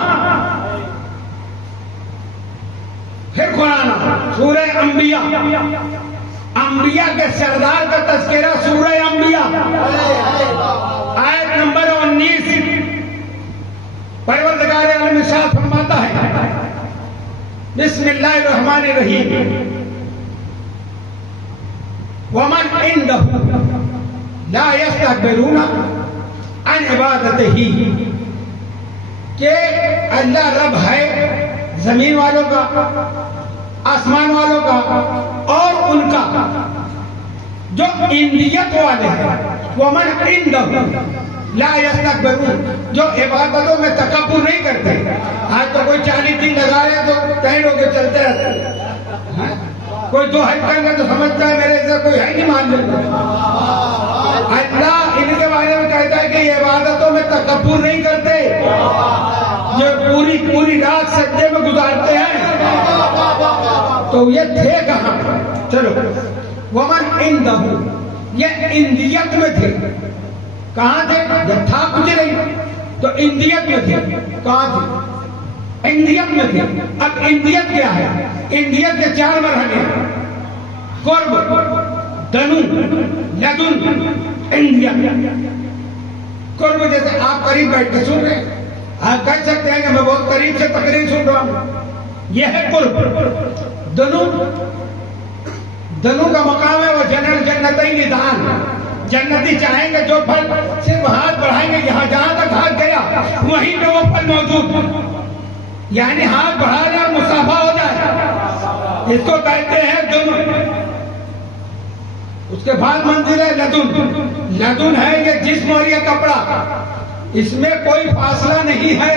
پھر قرآن سورہ انبیاء، انبیاء کے سردار کا تذکرہ سورہ انبیاء آیت نمبر 19. پروردگار عالم ارشاد فرماتا ہے بسم اللہ الرحمن الرحیم ومن عنده لا يستكبرون عن عبادته، کہ اللہ رب ہے زمین والوں کا، آسمان والوں کا اور ان کا جو اندیت والے ہیں. ومن عنده لا یستکبرون، جو عبادتوں میں تکبر نہیں کرتے. آج تو کوئی 40 دن لگا رہے تو کئی لوگ چلتے رہتے، کوئی 2 حج کریں گے تو سمجھتا ہے میرے سے کوئی ہے نہیں مان لیتے. اللہ ان کے بارے میں کہتا ہے کہ یہ عبادتوں میں تکبر نہیں کرتے، یہ پوری رات سجدے میں گزارتے ہیں. تو یہ تھے کہاں؟ چلو ومن عنده، یہ اندیت میں تھے. کہاں تھے؟ جب تھا کچھ نہیں تو اندیت میں تھے. کہاں تھے؟ اندیت میں تھے. اب اندیت کیا ہے؟ اندیت کے 4 مرحلے ہیں: قرب، دنو، لدن، اندیت. قرب جیسے آپ قریب بیٹھ کے سن رہے ہیں، آپ کہہ سکتے ہیں کہ میں بہت قریب سے تقریر سن رہا ہوں، یہ ہے قرب. دنو کا مقام ہے وہ جنتین دان، جنتی چاہیں گے جو پھل صرف ہاتھ بڑھائیں گے، یہاں جہاں تک ہاتھ گیا وہیں پہ وہ پھل موجود، یعنی ہاتھ بڑھا جائے اور مصافحہ ہو جائے، اس کو کہتے ہیں دن. اس کے بعد منزل ہے لدن. لدن ہے یہ جسم اور یہ کپڑا، اس میں کوئی فاصلہ نہیں ہے،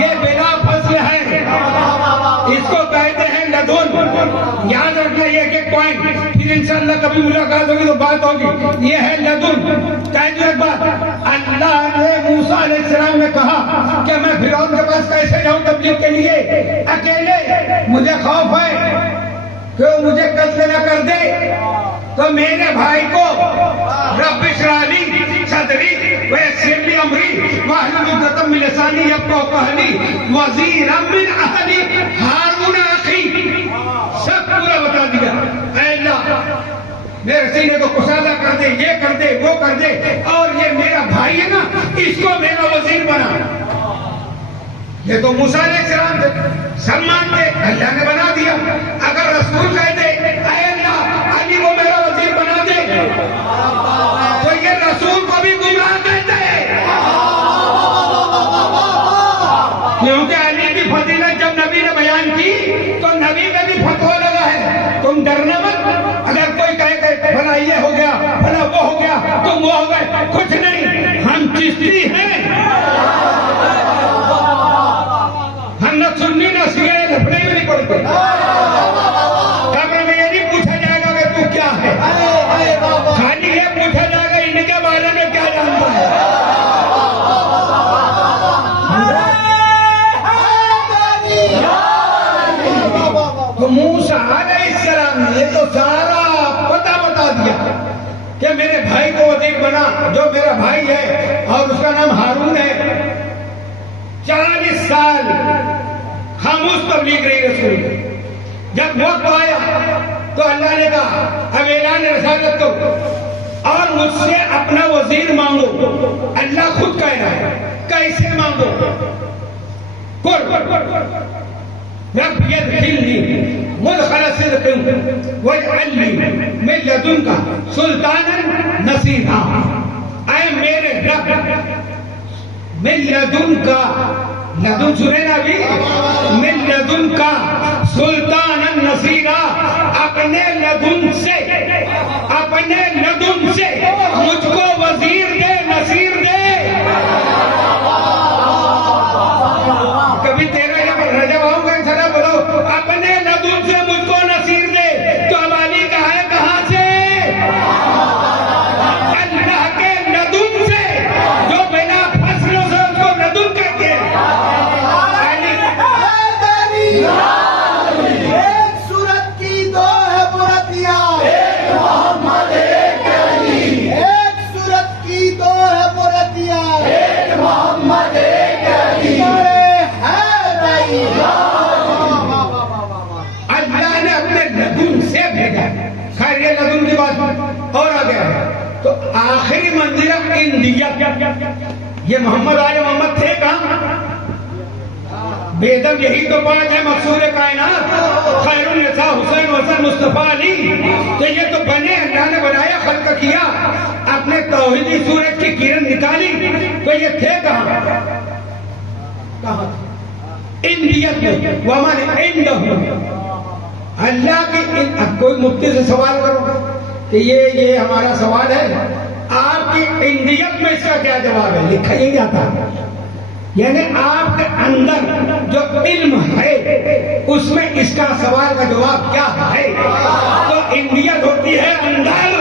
یہ بلا فصل ہے، اس کو کہتے ہیں لدن. یاد رکھنا یہ ایک پوائنٹ، پھر انشاءاللہ کبھی ملاقات ہوگی تو بات ہوگی. یہ ہے لدن. کہتے ایک بات، اللہ نے موسیٰ علیہ السلام نے کہا کہ میں فرعون کے پاس کیسے جاؤں تبلیغ کے لیے اکیلے، مجھے خوف ہے کہ وہ مجھے قتل نہ کر دے. تو میرے بھائی کو رب اشرح لی صدری ویسر لی امری واحلل عقدۃ من لسانی یفقهوا قولی وزیرا من اہلی ہارون اخی. سب پورا بتا دیا. اے اللہ میرے سینے کو کشادہ کر دے، یہ کر دے، وہ کر دے، اور یہ میرا بھائی ہے نا اس کو میرا وزیر بنا. یہ تو موسیٰ علیہ السلام تھے، سب مانتے، اللہ نے بنا دیا. اگر رسول کہتے اے اللہ علی کو میرا وزیر بنا دے تو یہ رسول کو بھی گمراہ کہتے ہیں، کیونکہ علی کی فضیلت جب نبی نے بیان کی تو نبی میں بھی فتویٰ لگا ہے. تم ڈرنا مت، اگر کوئی کہے کہ بھلا یہ ہو گیا بھلا وہ ہو گیا تم وہ ہو گئے، کچھ نہیں، ہم چشتی ہیں، ہم نہ سنی نہ سیے لفڑے میں نہیں پڑتے. قبر میں یہ نہیں پوچھا جائے گا کہ تو کیا ہے، خالی یہ پوچھا جائے گا ان کے بارے میں کیا جانتا ہے. تو موسیٰ علیہ السلام نے تو سارا پتہ بتا دیا کہ میرے بھائی کو وزیر بنا، جو میرا بھائی ہے اور اس کا نام ہارون ہے. 40 سال خاموش تبلیغ رہی رسول. جب وقت آیا تو اللہ نے کہا اب اعلان رسالت کرو اور مجھ سے اپنا وزیر مانگو. اللہ خود کہہ رہا ہے کیسے مانگو؟ رب یدخلنی مدخل صدق واجعلنی من لدنک سلطانا نصیرا. اے میرے رب، من لدنک، لدن سنے نا ابھی، من لدنک سلطانا نصیرا، اپنے لدن سے مجھ کو وزیر دے، نصیر دے. کبھی تیرا یا پر منزلہ اندیت. یہ محمد آل محمد تھے کہاں؟ بیدم یہی تو بات ہے مقصود کائنات. خیر النساء حسین وحسن مصطفیٰ علی. تو یہ تو بنے اللہ نے بنایا خلق کیا اپنے توحیدی سورج کی کرن نکالی. تو یہ تھے کہاں؟ کہاں؟ اندیت میں. ومن عندہ اللہ کی. اب کوئی مفتی سے سوال کرو کہ یہ ہمارا سوال ہے آپ کی اندیت میں اس کا کیا جواب ہے؟ لکھا ہی جاتا ہے. یعنی آپ کے اندر جو علم ہے اس میں اس کا سوال کا جواب کیا ہے؟ تو اندیت ہوتی ہے اندر.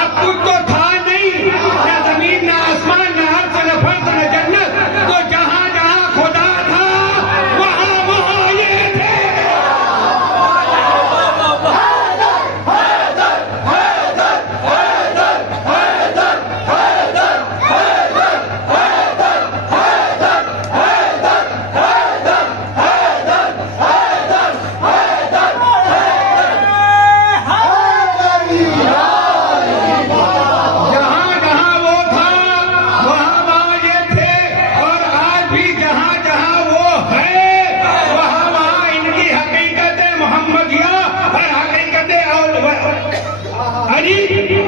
اب کچھ تو تھا نہیں، نہ زمین نہ آسمان نہ عرش نہ فرش نہ جنت. تو جہاں جہاں خدا تھا وہاں وہاں یہ تھے.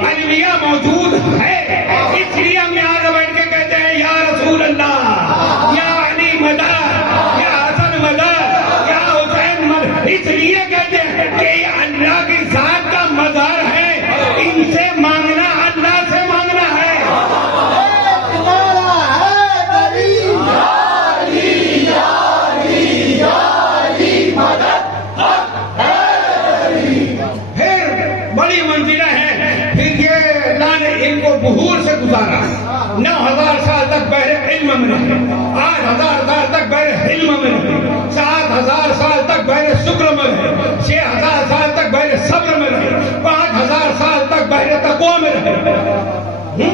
انبیاء موجود ہے، اس لیے ہم یہاں سے بیٹھ کے کہتے ہیں یا رسول اللہ، یا علی مدد، یا حسن مدد، یا حسین مدد. اس لیے کہتے ہیں کہ یہ اللہ کی ذات کا مظہر ہے. ان سے مانگنا اللہ سے مانگنا ہے. بڑی منزلہ ہے. پھر یہ اللہ نے ان کو بحور سے گزارا. 9000 سال تک بحر علم میں رہے، 8000 سال تک بحر علم میں رہے، 7000 سال تک بحر شکر میں رہے، 6000 سال تک بحر صبر میں رہے، 5000 سال تک بحر تقوی میں رہے،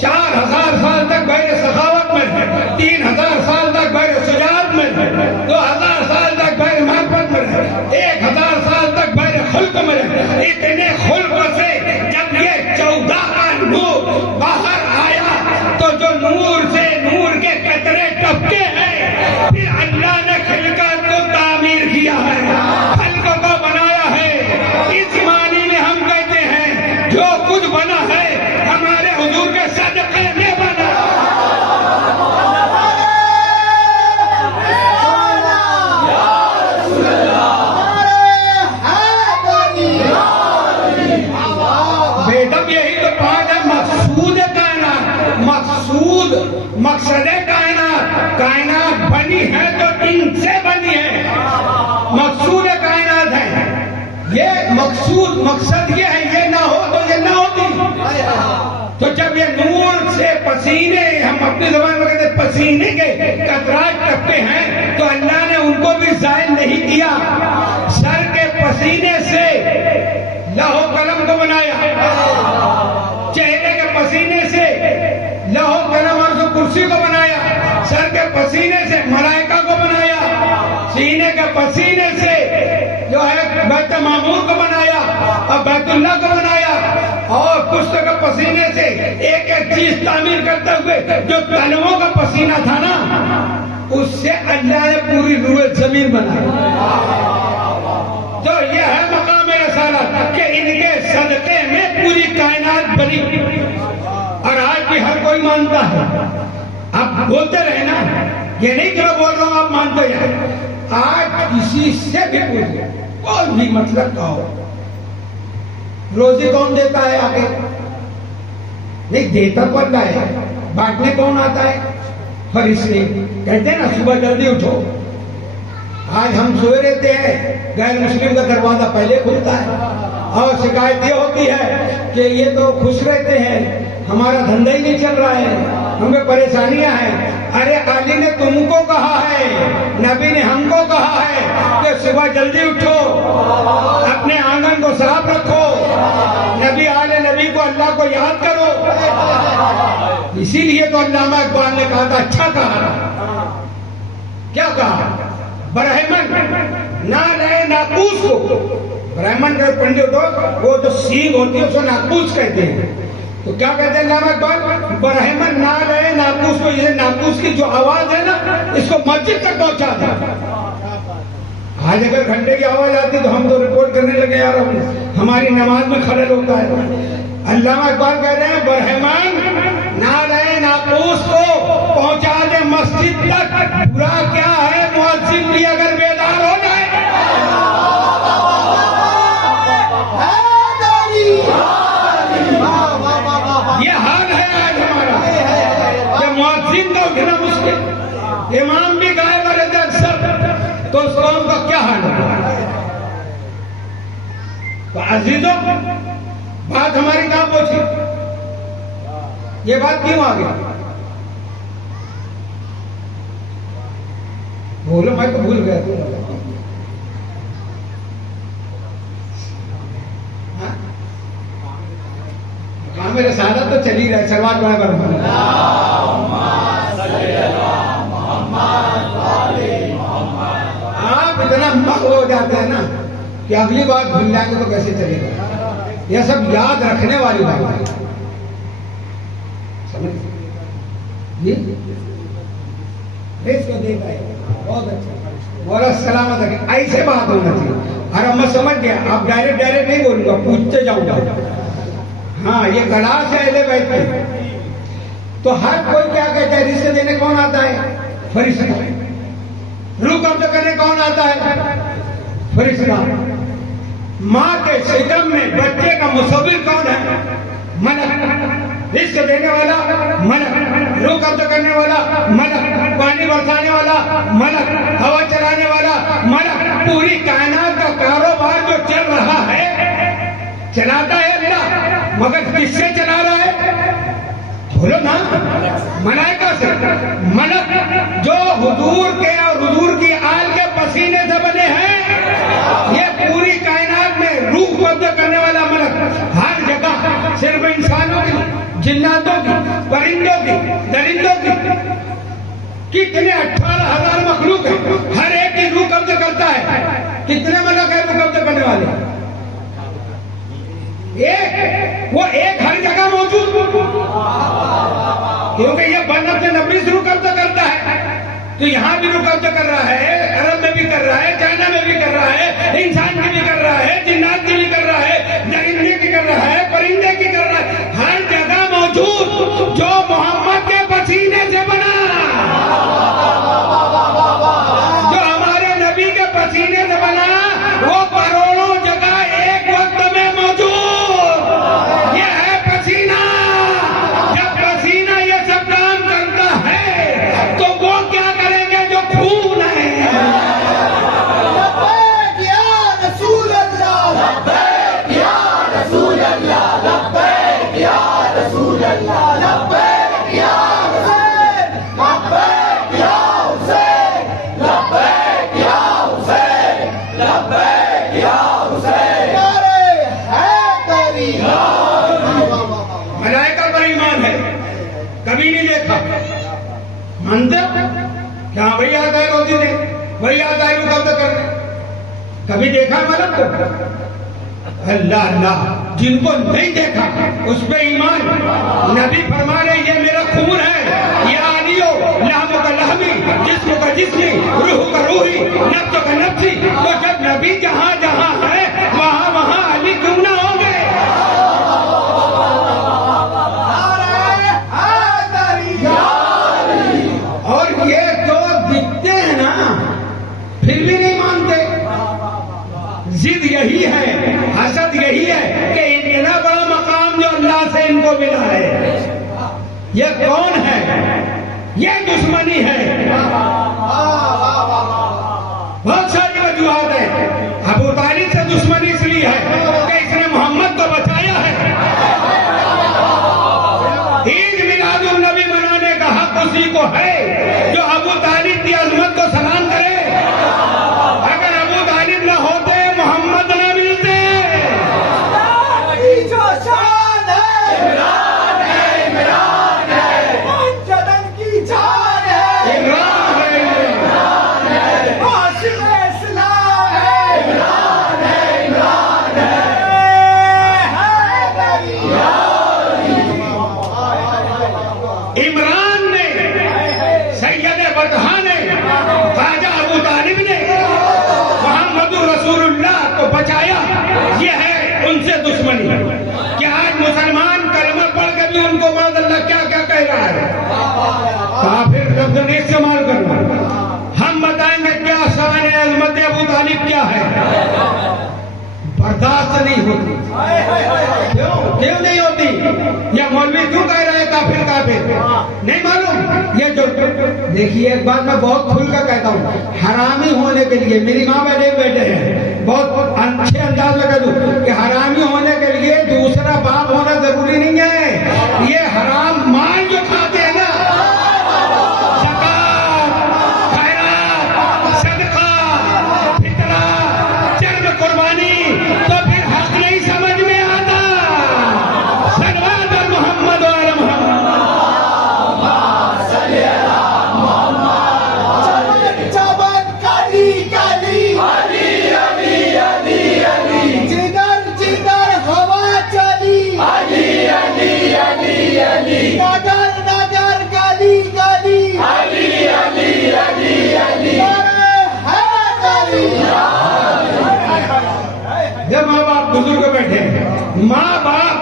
4000 سال تک بحر سخاوت میں رہے، 3000 سال تک بحر شجاعت میں رہے، 2000 سال تک بحر محبت میں رہے، 1000 سال تک بحر خلق میں رہے. اتنے خلق سے جب یہ 14 کا نور باہر آیا تو جو نور سے نور کے قطرے ٹپکے ہیں، پھر اللہ نے خلقت کو تعمیر کیا ہے، خلق کو بنایا ہے. اس معنی میں ہم کہتے ہیں جو کچھ بنا ہے ہمارے حضور کے صدقے میں بنا. بیدم یہی تو بات ہے مقصود کائنات. مقصد کائنات. کائنات بنی ہے تو ان سے بنی ہے. مقصود کائنات ہے. یہ مقصد یہ ہے، یہ نہ ہو تو یہ نہ ہوتی. تو جب یہ نور سے پسینے، ہم اپنی زبان میں کہتے ہیں پسینے کے قطرات ٹپکے ہیں، تو اللہ نے ان کو بھی ظاہر نہیں کیا. سر کے پسینے سے لوح و قلم کو بنایا، چہرے کے پسینے سے لوح و قلم اور کرسی کو بنایا، سر کے پسینے سے ملائکہ کو بنایا، سینے کے پسینے سے جو ہے بیت معمور کو بنایا اور بیت اللہ کو بنایا، اور پشت کے پسینے سے ایک ایک چیز تعمیر کرتے ہوئے جو تنوع کا پسینہ تھا نا، اس سے اللہ نے پوری روئے زمین بنائی. تو یہ ہے مقام رسالت کہ ان کے صدقے میں پوری کائنات بنی. اور آج بھی ہر کوئی مانتا ہے. آپ بولتے رہے نا، یہ نہیں کہ میں بول رہا ہوں آپ مانتے ہیں. آج کسی سے بھی پوچھے، کوئی بھی مطلب کا ہو، روزی کون دیتا ہے؟ آگے نہیں دیتا تو اللہ ہے، بانٹنے کون آتا ہے؟ فرشتے. کہتے ہیں نا صبح جلدی اٹھو. آج ہم سوئے رہتے ہیں، غیر مسلم کا دروازہ پہلے کھلتا ہے، اور شکایت یہ ہوتی ہے کہ یہ تو خوش رہتے ہیں، ہمارا دھندا ہی نہیں چل رہا ہے، ہمیں پریشانیاں ہیں. ارے علی نے تم کو کہا ہے، نبی نے ہم کو کہا ہے کہ صبح جلدی اٹھو، اپنے آنگن کو صاف رکھو، نبی آل نبی کو اللہ کو یاد کرو. اسی لیے تو علامہ اقبال نے کہا تھا، اچھا کہا. کیا کہا؟ برہمن نہ لے ناقوس کو. برہمن کے پنڈت ہو، وہ جو سینگ ہوتی ہے اس کو ناقوس کہتے ہیں. تو کیا کہتے ہیں علامہ اقبال؟ برہمن نال ہے ناقوس کو، یہ ناقوس کی جو آواز ہے نا اس کو مسجد تک پہنچا دیں۔ آج اگر گھنٹے کی آواز آتی تو ہم تو رپورٹ کرنے لگے یار ہماری نماز میں خلل ہوتا ہے۔ علامہ اقبال کہہ رہے ہیں برہمن نال ہے ناقوس کو پہنچا دے مسجد تک، برا کیا ہے مؤذن بھی اگر بیدار ہو جائے۔ یہ حال ہے آج ہمارا کہ مؤذن کا اٹھنا مشکل، امام بھی غائب رہتے اکثر، تو اس قوم کا کیا حال ہے؟ تو عزیزوں بات ہماری کہاں پہنچی؟ یہ بات کیوں آ گئی؟ بولو میں تو بھول گیا۔ ہاں میرے سارا تو چل ہی رہا ہے، سلوات پڑھا کرو۔ آپ اتنا مغ ہو جاتے ہیں نا کہ اگلی بات بھول جائیں گے تو کیسے چلے گا؟ یہ سب یاد رکھنے والی بات ہے، سمجھ جی؟ اس کو دیکھا ہے بہت اچھا، مولا سلامت ہے، ایسے بات ہونا چاہیے۔ اور اب میں سمجھ گیا، آپ ڈائریکٹ نہیں بولوں گا، پوچھتے جاؤں گا۔ ہاں یہ کلاس ہے اہل بیت کی، تو ہر کوئی کیا کہتا ہے؟ رزق دینے کون آتا ہے؟ فرشتہ۔ روح قبض کرنے کون آتا ہے؟ فرشتہ۔ ماں کے شکم میں بچے کا مصور کون ہے؟ ملک۔ رزق دینے والا ملک، روح قبض کرنے والا ملک، پانی برسانے والا ملک، ہوا چلانے والا ملک۔ پوری کائنات کا کاروبار جو چل رہا ہے چلاتا ہے اللہ، مگر کس سے چلا رہا ہے؟ بولو نا، ملائکہ سے۔ ملک جو حضور کے اور حضور کی آل کے پسینے سے بنے ہیں، یہ پوری کائنات میں روح قبض کرنے والا ملک ہر جگہ، صرف انسانوں کی، جناتوں کی، پرندوں کی، درندوں کی، کتنے 18,000 مخلوق ہیں، ہر ایک کی روح قبض کرتا ہے۔ کتنے ملک ہیں روح قبض کرنے والے؟ وہ ایک ہر جگہ موجود، کیونکہ یہ بنب سے نبی سے روح قبض کرتا ہے، تو یہاں بھی روح قبض کر رہا ہے، عرب میں بھی کر رہا ہے، چائنا میں بھی کر رہا ہے، انسان کی بھی کر رہا ہے، جنات کی بھی کر رہا ہے، درندے کی کر رہا ہے، پرندے کی کر رہا ہے، ہر جگہ موجود جو محمد کے پسینے سے بنا، جو ہمارے نبی کے پسینے سے بنا، وہ کروڑوں جگہ ایک وقت میں موجود۔ یہ ہے پسینہ۔ جب پسینہ یہ سب کام کرتا ہے تو وہ کیا کریں گے جو خون ہے؟ لبیک یا رسول اللہ، لبیک یا رسول اللہ، لبیک یا رسول اللہ، لبیک یا حسین، لبیک یا حسین، لبیک یا حسین، لبیک یا حسین، نعرہ حیدری۔ ملائکہ پر ایمان ہے، کبھی نہیں دیکھا، مانتے کیا؟ وہی آتا ہے روزی دے، وہی آتا ہے روح قبض کرنے، کبھی دیکھا ملک کو؟ اللہ اللہ، جن کو نہیں دیکھا اس پہ ایمان۔ نبی فرما رہے یہ میرا خون ہے، یہ علیو لحم کا لحمی، جسم کا جسمی، روح کا روحی، نفس کا نفسی۔ تو جب نبی جہاں جہاں ہے وہاں وہاں علی کیوں نہ ہوں گے؟ اور یہ جو دکھتے ہیں نا پھر بھی نہیں مانتے، ضد یہی ہے، حسد یہی ہے کہ اتنا بڑا مقام جو اللہ سے ان کو ملا ہے، یہ کون ہے؟ یہ دشمنی ہے۔ بہت ساری وجوہات ہیں۔ ابو طالب سے دشمنی اس لیے ہے کہ اس نے محمد کو بچایا ہے۔ عید میلاد النبی منانے کا حق اسی کو ہے جو ابو طالب کی عظمت کو سلام کرے۔ اگر ابو طالب نہ ہوتے محمد نہ ملتے۔ جو شان ہے عمران ہے، عمران ہے، منجدن کی جان ہے، عمران ہے، عمران ہے، عاشق اسلام ہے، عمران ہے، عمران ہے، حیدری۔ عمران نے، سید بطحہ نے، خواجہ ابو طالب نے محمد رسول اللہ کو بچایا. یہ ہے ان سے دشمنی کہ آج مسلمان کلمہ پڑھ کے بھی ان کو معاذ اللہ کیا کیا کہہ رہا ہے. کافر لفظ نہیں استعمال کرنا. ہم بتائیں گے کیا شان عظمت ابو طالب کیا ہے. برداشت نہیں ہوتی. کیوں نہیں ہوتی؟ یہ مولوی کیوں کہہ رہے ہیں کافر کافر؟ نہیں معلوم. یہ جو دیکھیے ایک بات میں بہت کھل کر کہتا ہوں، حرامی ہونے کے لیے میری ماں میرے بیٹے ہیں، بہت اچھے انداز میں کہہ دوں کہ حرامی ہونے کے لیے دوسرا باپ ہونا ضروری نہیں ہے. یہ حرام مال جو کھاتے ہیں نا، زکات، خیرات، صدقہ، فطرہ، چرم قربانی، تو پھر حق نہیں سمجھ میں آتا. صلوات محمد و آل محمد. چمن کالی کالی، علی علی علی علی، جگر جگر ہوا چلی، علی علی علی علی، نگر نگر گلی گلی، علی علی علی علی، جب ماں باپ بزرگ بیٹھے ہیں، ماں باپ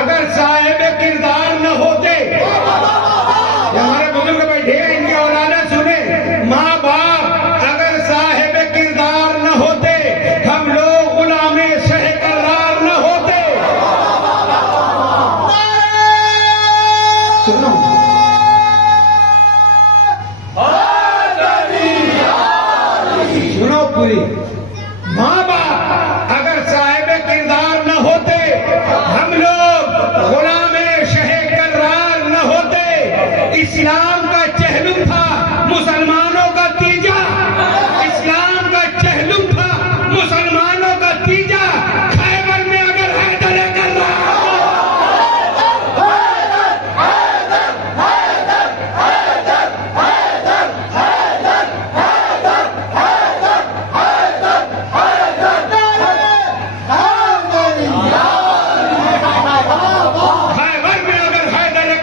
اگر صاحب کردار نہ ہوتے، ہمارے بزرگ بیٹھے ہیں ان کی اولادیں سنیں، ماں باپ اگر صاحب کردار نہ ہوتے، ہم لوگ غلام شہ قرار نہ ہوتے. سنو سنو پوری. ماں باپ اگر صاحب کردار نہ ہوتے، ہم لوگ غلام شہ کرار نہ ہوتے. اسلام کا چہلم تھا مسلمانوں کا تیجا، اسلام کا چہلم تھا مسلمانوں کا تیجا. خیبر میں اگر حیدر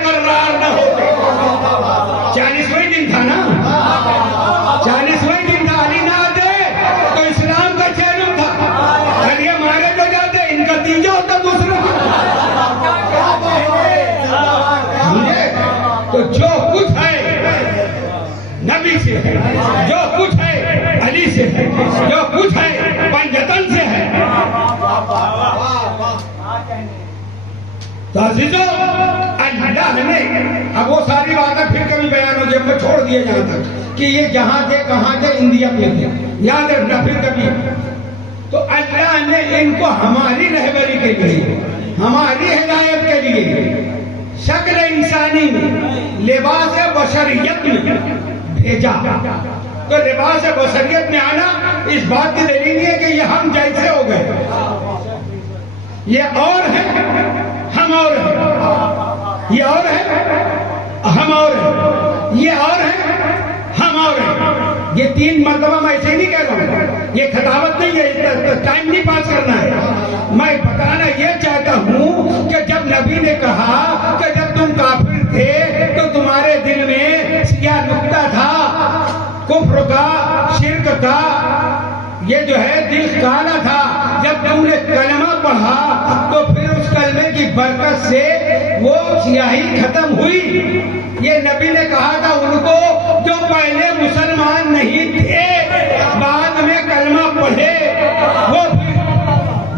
کرار نہ ہوتے، 40ویں دن تھا نا، 40ویں دن تھا، علی نہ آتے تو اسلام کا چہلم تھا. اگر یہ مارے تو جاتے، ان کا تیجا ہوتا دوسرا. سمجھے؟ تو جو کچھ ہے نبی سے ہے، جو کچھ ہے علی سے ہے، جو کچھ ہے پنجتن سے ہے. تو عزیزو، اللہ نے اب وہ ساری باتیں پھر کبھی بیان ہو جب میں چھوڑ دیا جہاں تک کہ یہ جہاں تھے کہاں تھے انڈیا میں تھے، یاد رکھنا پھر کبھی. تو اللہ نے ان کو ہماری رہبری کے لیے، ہماری ہدایت کے لیے شکل انسانی میں، لباس بشریت میں بھیجا. تو لباس بشریت میں آنا اس بات کی دلیل نہیں ہے کہ یہ ہم جیسے ہو گئے. یہ اور ہے، ہم اور ہیں. یہ اور ہے، ہم اور ہیں. یہ اور ہے، ہم اور ہیں. یہ 3 مرتبہ میں ایسے نہیں کہہ رہا ہوں، یہ خطابت نہیں ہے، ٹائم نہیں پاس کرنا ہے. میں بتانا یہ چاہتا ہوں کہ جب نبی نے کہا کہ جب تم کافر تھے تو تمہارے دل میں سیاہ نقطہ تھا، کفر کا، شرک کا، یہ جو ہے دل کالا تھا. جب تم نے کلمہ پڑھا تو پھر اس کلمے کی برکت سے وہ سیاہی ختم ہوئی. یہ نبی نے کہا تھا ان کو جو پہلے مسلمان نہیں تھے، بعد میں کلمہ پڑھے، وہ پھر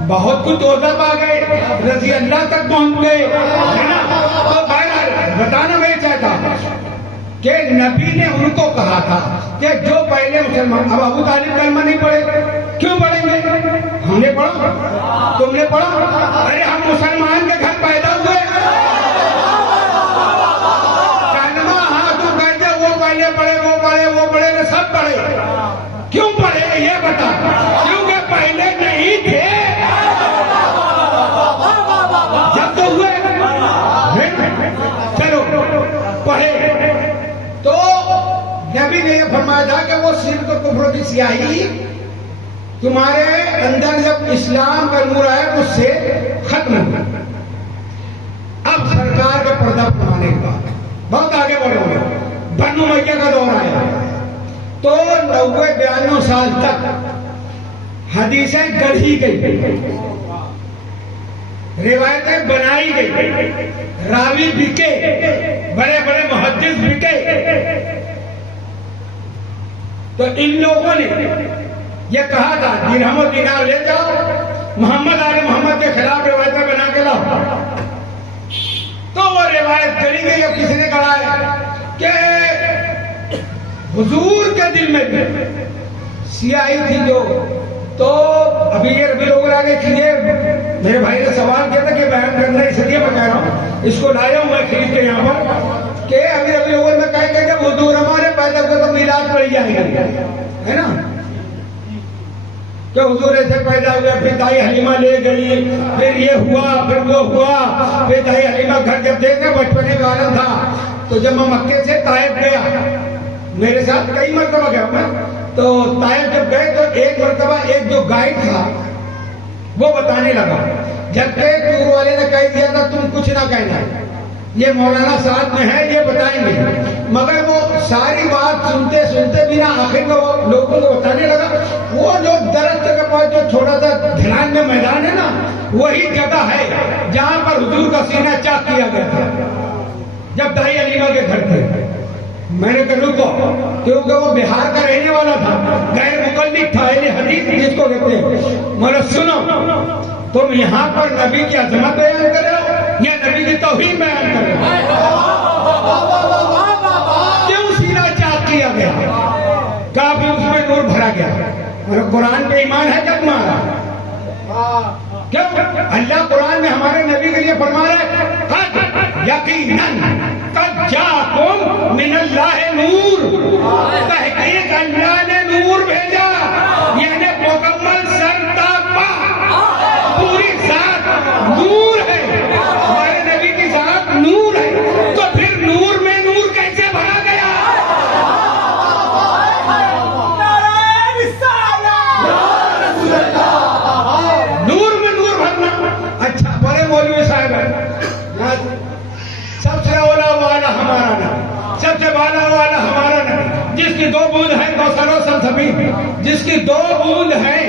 بہت کچھ عذاب آ گئے، رضی اللہ تک پہنچ گئے، ہے نا. تو بہرحال بتانا میں چاہتا ہوں کہ نبی نے ان کو کہا تھا کہ جو پہلے مسلمان. اب ابو طالب کلمہ نہیں پڑھے، کیوں پڑھیں گے؟ ہم نے پڑھا، تم نے پڑھا. ارے ہم مسلمان کے گھر پیدا ہوئے. کلمہ ہاں تو کہتے وہ پہلے پڑھے، وہ پڑھے، وہ پڑھے، سب پڑھے. کیوں پڑھے یہ بتا؟ کیونکہ پہلے نہیں تھے، جب تو ہوئے. چلو پڑھے. تو نبی نے یہ فرمایا تھا کہ وہ شرک و کفر کی سیاہی تمہارے اندر جب اسلام کا نور آیا اس سے ختم ہو. اب سرکار 90-92 سال تک حدیثیں گڑھی گئی، روایتیں بنائی گئی، راوی بکے، بڑے بڑے محدث بکے، تو ان لوگوں نے یہ کہا تھا درہم و دینار لے جاؤ، محمد آل محمد کے خلاف روایتیں بنا کے لاؤ، تو وہ روایت گڑی گئی۔ اب کسی نے کہا ہے کہ حضور کے دل میں بھی سیاہی تھی جو، تو ابھی یہ ربیع الاول آگے کیجئے، میرے بھائی نے سوال کیا تھا کہ بیان کرنا، اس لیے میں کہہ رہا ہوں، اس کو لایا ہوں میں خرید کے یہاں پر، کہ ابھی ربیع الاول میں کہیں گے کہ حضور ہمارے پیدا ہوئے تو میلاد پڑھی جائے گی، ہے نا، کہ حضور ایسے پیدا ہوئے، پھر دائی حلیمہ لے گئی، پھر یہ ہوا، پھر وہ ہوا، پھر دائی حلیمہ گھر جب دیکھے بچپنے کا عالم تھا، تو جب میں مکے سے طائف گیا، میرے ساتھ کئی مرتبہ گیا میں، تو طائف جب گئے تو ایک مرتبہ ایک جو گائیڈ تھا وہ بتانے لگا، جبکہ ٹور والے نے کہہ دیا تھا تم کچھ نہ کہنا، یہ مولانا ساتھ میں ہے یہ بتائیں گے، مگر وہ ساری بات سنتے سنتے بھی نہ آخر میں وہ لوگوں کو بتانے لگا، وہ جو درخت کے پاس جو چھوٹا سا ڈھلان میں میدان ہے نا، وہی جگہ ہے جہاں پر حضور کا سینہ چاک کیا گیا تھا جب دائی حلیمہ کے گھر تھے۔ میں نے کہا رکو، کیونکہ وہ بہار کا رہنے والا تھا، غیر مقلد تھا، اہل حدیث جس کو کہتے ہیں۔ مگر سنو، تم یہاں پر نبی کی عظمت بیان کر رہے ہو یا نبی کی توہین بیان کر رہے ہو؟ کیوں سینہ چاک کیا گیا؟ کافی اس میں نور بھرا گیا، اور قرآن پہ ایمان ہے کیا تمہارا؟ کیوں؟ اللہ قرآن میں ہمارے نبی کے لیے فرما رہا ہے قد یقیناً قد جاءکم من اللہ نور، تحقیق اللہ نے نور بھیجا، یعنی مکمل سر تا پا پوری ذات نور ہے، ہمارے نبی کی ذات نور ہے، تو پھر نور میں نور کیسے بھرا گیا؟ نور میں نور بھرنا۔ اچھا بڑے مولوی صاحب ہیں، سب سے اولا والا ہمارا نبی، سب سے بالا والا ہمارا نبی، جس کی 2 بوند ہے کوثر و سلسبیل، جس کی 2 بوند ہے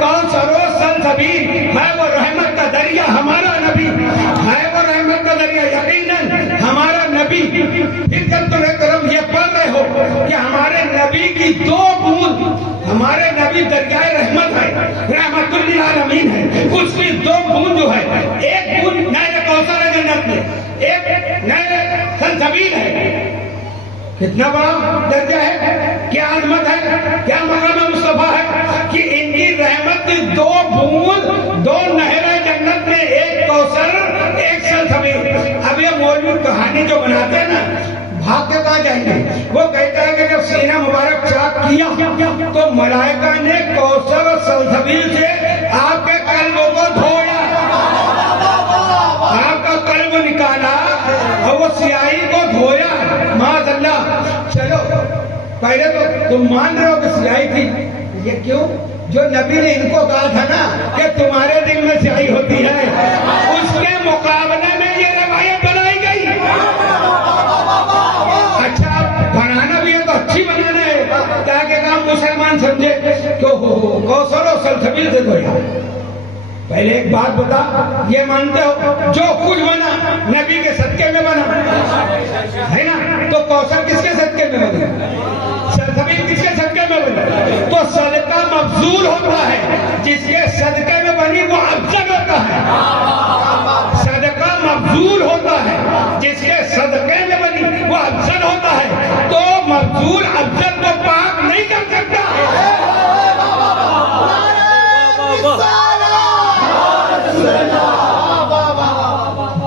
کوثر و سلسبیل، ہے وہ رحمت کا دریا، ہمارا نبی ہے وہ رحمت کا دریا، یقیناً ہمارا نبی۔ پھر جب تم ایک طرف یہ پڑھ رہے ہو کہ ہمارے نبی کی 2 بوند، ہمارے نبی دریائے رحمت ہے، رحمت للعالمین ہے، اس کی 2 بوند جو ہے، ایک بوند نہر کوثر ہے جنت میں، ایک نہر سلسبیل ہے، کتنا بڑا درجہ ہے، کیا عظمت ہے، کیا مقام مصطفیٰ ہے کہ ان کی رحمت کی 2 بوند، 2 نہریں جنت میں، ایک کوثر ایک سلسبیل۔ اب یہ مولوی کہانی جو بناتے ہیں نا، بھاگ کے کہاں جائیں گے؟ وہ کہتا ہے کہ جب سینہ مبارک چاک کیا تو ملائکہ نے کوثر اور سلسبیل سے آپ کے قلبوں کو دھویا، آپ کا قلب نکالا اور وہ سیاہی کو دھویا، معاذ اللہ۔ چلو پہلے تو تم مان رہے ہو کہ سیاہی تھی، یہ کیوں؟ جو نبی نے ان کو کہا تھا نا کہ تمہارے دل میں سیاہی ہوتی ہے، اس کے مقابلے میں یہ روایت بنائی گئی۔ اچھا بنانا بھی ہے تو اچھی بنانا ہے تاکہ کام مسلمان سمجھے کہ کوثر و سلسبیل سے دھویا۔ پہلے ایک بات بتا، یہ مانتے ہو جو کچھ بنا نبی کے صدقے میں بنا ہے نا، تو کوثر کس کے صدقے میں بنا، سلسبیل کس کے صدقے میں بنا؟ تو صدقہ مبذول ہوتا ہے، جس کے صدقے میں بنی وہ افضل ہوتا ہے، صدقہ مبذول ہوتا ہے، جس کے صدقے میں بنی وہ افضل ہوتا ہے، تو مبذول افضل کو پاک نہیں کر سکتا۔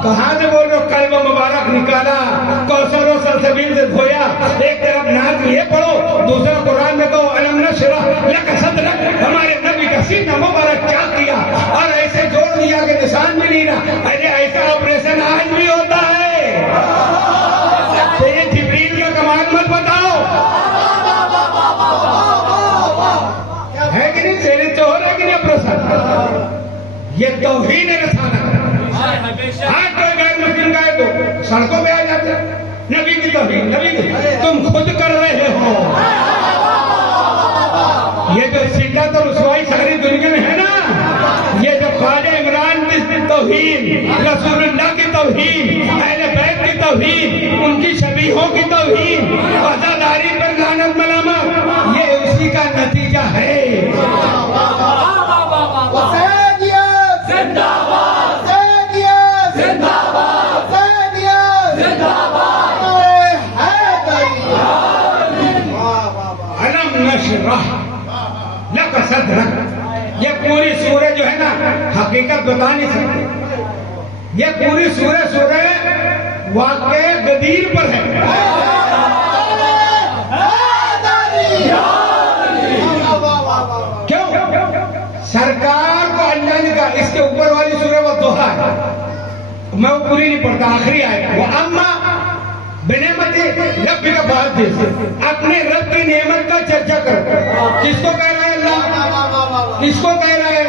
کہاں سے بول رہے ہو؟ قلب مبارک نکالا، کوثر و سلسبیل سے دھویا۔ ایک طرف نعت یہ پڑھو، دوسرا قرآن میں کہو الم نشرح لک صدرک، ہمارے نبی کا سینہ مبارک چاک کیا اور ایسے جوڑ دیا کہ نشان بھی نہیں رہا۔ ارے ایسا آپریشن آج بھی ہوتا ہے، تیرے جبریل کا کمال مت بتاؤ، ہے کہ نہیں؟ تیرے تو ہو رہا کہ نہیں آپریشن؟ یہ توہین رسالت ہے۔ آج کوئی غیر مسلم کا ہے تو سڑکوں پہ آ جاتے ہیں، نبی کی توہین، نبی کی تم خود کر رہے ہو۔ جو شدت اور رسوائی ساری دنیا میں ہے نا، یہ جو خواجہ عمران کی توہین، رسول اللہ کی توہین، اہل بیت کی توہین، ان کی شبیہوں کی توہین، وفاداری پر لعنت ملامت، یہ اسی کا نتیجہ ہے۔ حسینیت زندہ باد، حسینیت زندہ باد، حسینیت زندہ باد، علم نشرح لک صدرک، یہ پوری سورہ جو ہے نا حقیقت بتا نہیں سکتی، یہ پوری سورہ واقع غدیر پر ہے۔ کیوں؟ سرکار کو اللہ نے کہا، اس کے اوپر والی سورہ وہ دوحہ ہے، میں وہ پوری نہیں پڑھتا، آخری آئے وہ اما بنعمت رب کا بات دے، اپنے رب کی نعمت کا چرچا کرو۔ کس کو کہہ رہا ہے اللہ؟ کس کو کہہ رہا ہے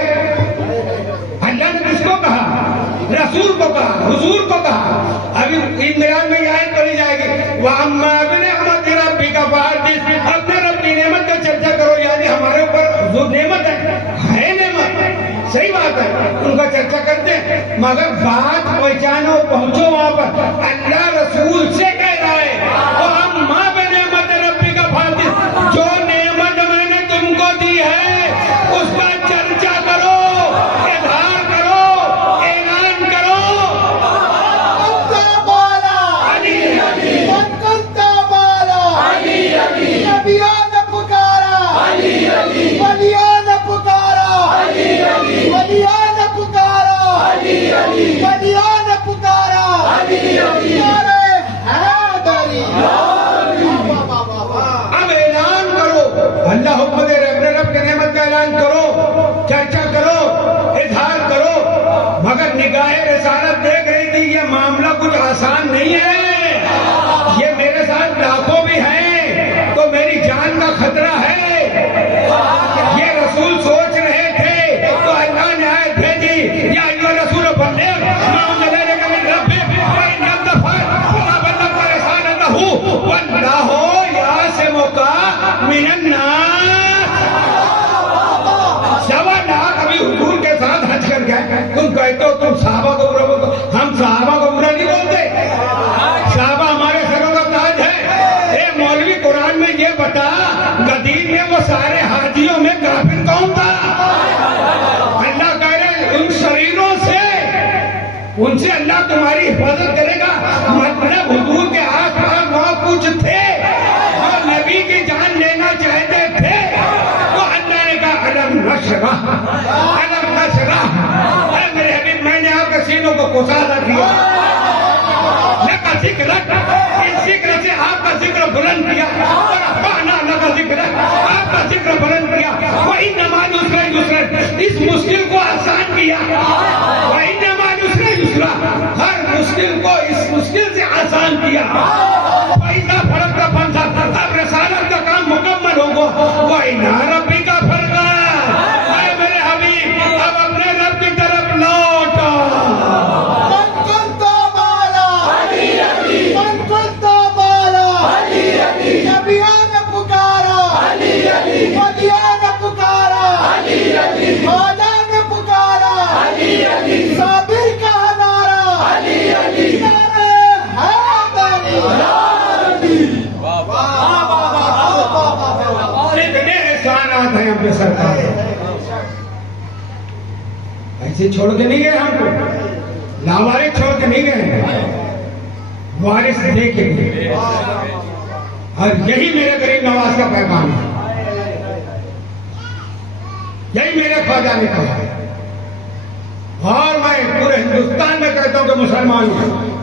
اللہ نے؟ کس کو کہا؟ رسول کو کہا، حضور کو کہا۔ ابھی اندران میں یہ آیت پڑھی جائے گی، وَأَمَّا بِنِعْمَتِ رَبِّكَ فَحَدِّثْ، اپنے رب کی نعمت کا چرچا کرو، یعنی ہمارے اوپر جو نعمت ہے نعمت، صحیح بات ہے، ان کا چرچا کرتے ہیں، مگر بات پہچانو، پہنچو وہاں پر۔ اللہ رسول سے کہہ رہا ہے وَأَمَّا بِنِعْمَتِ رَبِّكَ فَحَدِّثْ، جو نعمت میں نے تم کو دی ہے اس کا چرچا کرو، اظہار کرو، اعلان کرو۔ اب اعلان کرو، اللہ حکم دے رہے، اپنے رب کے نعمت کا اعلان کرو، چرچا کرو، اظہار کرو۔ مگر نگاہ رسالت دیکھ رہی تھی یہ معاملہ کچھ آسان نہیں ہے، یہ میرے ساتھ لاکھوں بھی ہیں تو میری جان کا خطرہ ہے۔ یہ رسول سوچ رہے تھے تو اللہ نے آئے تھے جی یا ایھا رسول بلغ ما انزل الیک من ربک وان لم تفعل فما بلغت رسالتہ واللہ یعصمک من الناس۔ 1.25 لاکھ ابھی حضور کے ساتھ حج کر گئے، تم کہتے ہو تم صحابہ کو برا بولتے، ہم صحابہ کو برا نہیں بولتے، صحابہ ہمارے سروں کا تاج ہے۔ اے مولوی قرآن میں یہ بتا غدیر میں وہ سارے حاجیوں میں کافر کون تھا؟ اللہ کہہ رہے ان شریروں سے، ان سے اللہ تمہاری حفاظت کرے گا۔ مطلب حضور کے آس پاس وہاں کچھ تھے اور نبی کی جان لینا چاہتے تھے تو اللہ نے کہا علم نشرح، علم نشرح، اے میرے حبیب میں نے آپ کے سینوں کو کسادہ کیا، لکا ذکرک، اس ذکر سے آپ کا ذکر بلند کیا، اور رفعنا لک ذکرک، آپ کا ذکر بلند کیا، وَإِنَّ مَعَ الْعُسْرِ يُسْرًا، اس مشکل کو آسان کیا، وَإِنَّ مَعَ الْعُسْرِ يُسْرًا، ہر مشکل کو اس مشکل سے آسان کیا۔ فَإِذَا فَرَغْتَ فَانصَبْ، اب رسالت کا کام مکمل ہوگا، وَإِلَىٰ رَبِّكَ فَارْغَب، اے میرے حبیب اب اپنے رب کی طرف لوٹ۔ اتنے احسانات ہیں ہم پہ سرکار، ایسے چھوڑ کے نہیں گئے، ہم کو لاوارث چھوڑ کے نہیں گئے، وارث دے کے گئے، اور یہی میرے غریب نواز کا پیغام ہے، یہی میرے خواجہ نے کہا ہے، اور میں پورے ہندوستان میں کہتا ہوں کہ مسلمان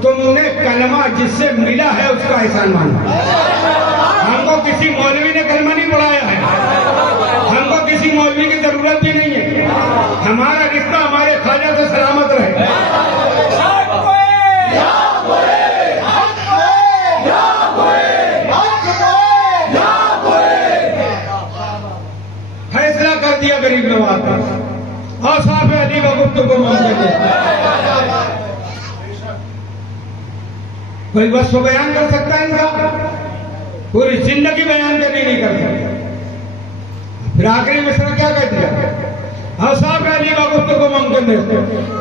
تم نے کلمہ جس سے ملا ہے اس کا احسان مانو۔ ہم کو کسی مولوی نے کلمہ نہیں پڑھایا ہے، ہم کو کسی مولوی کی ضرورت بھی نہیں ہے، ہمارا رشتہ ہمارے خواجہ سے سلامت رہے۔ فیصلہ کر دیا غریب نواز نے، اور صاحب علی کا گفتگو مانگے تھے، کوئی وصف بیان کر سکتا ہے ان کا؟ پوری زندگی بیان کرنے نہیں کر سکتا۔ پھر آخری مصرع کیا کہہ دیا؟ اوصاف علی و گفتگو ممکن ہے،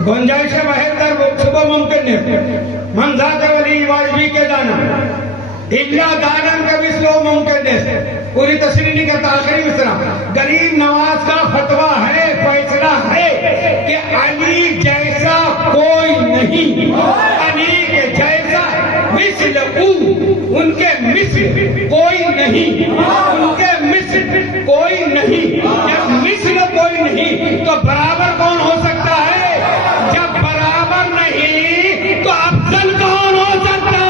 گنجائش بہتر گفتگو ممکن ہے، من ذات ولی واجبی کے دانا اللہ دانن کا مثلو ممکن ہے. پوری تصریح نہیں کرتا. آخری مصرع غریب نواز کا فتویٰ ہے، فیصلہ ہے کہ علی جیسا کوئی نہیں، علی کے جیسا مثل ان کے مثل کوئی نہیں، ان کے مثل کوئی نہیں. جب مثل کوئی نہیں تو برابر کون ہو سکتا ہے؟ جب برابر نہیں تو افضل کون ہو سکتا ہے؟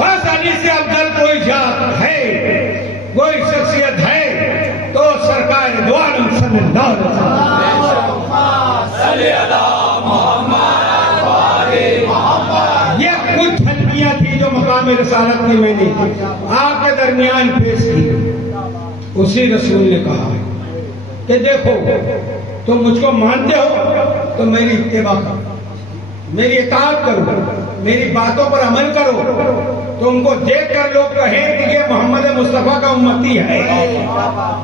بس علی سے افضل کوئی ذات ہے، کوئی شخصیت ہے تو سرکار دو عالم صلی اللہ علیہ وسلم. یہ کچھ حلقیاں تھی جو مقام رسالت کی میں نے آپ کے درمیان پیش کی. اسی رسول نے کہا کہ دیکھو تم مجھ کو مانتے ہو تو میری اتباع کرو، میری اطاعت کرو، میری باتوں پر عمل کرو. تم کو دیکھ کر لوگ کہیں کہ یہ محمد مصطفیٰ کا امتی ہے،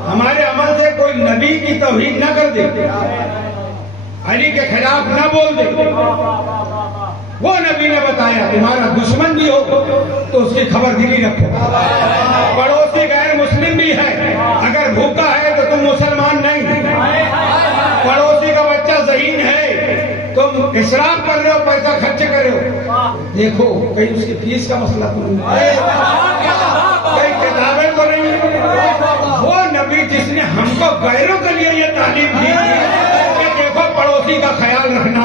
ہمارے عمل سے کوئی نبی کی توہین نہ کر دے، علی کے خلاف نہ بول دے. وہ نبی نے بتایا تمہارا دشمن بھی ہو تو اس کی خبر دلی رکھو، پڑوسی غیر مسلم بھی ہے، اگر بھوکا ہے تو تم مسلمان نہیں، پڑوسی کا بچہ ذہین ہے تم اسراف کر رہے ہو، پیسہ خرچ کر رہے ہو. دیکھو کہیں اس کی فیس کا مسئلہ تو نہیں، کہیں کتابیں تو نہیں. وہ نبی جس نے ہم کو غیروں کے لیے یہ تعلیم دی کہ دیکھو پڑوسی کا خیال رکھنا،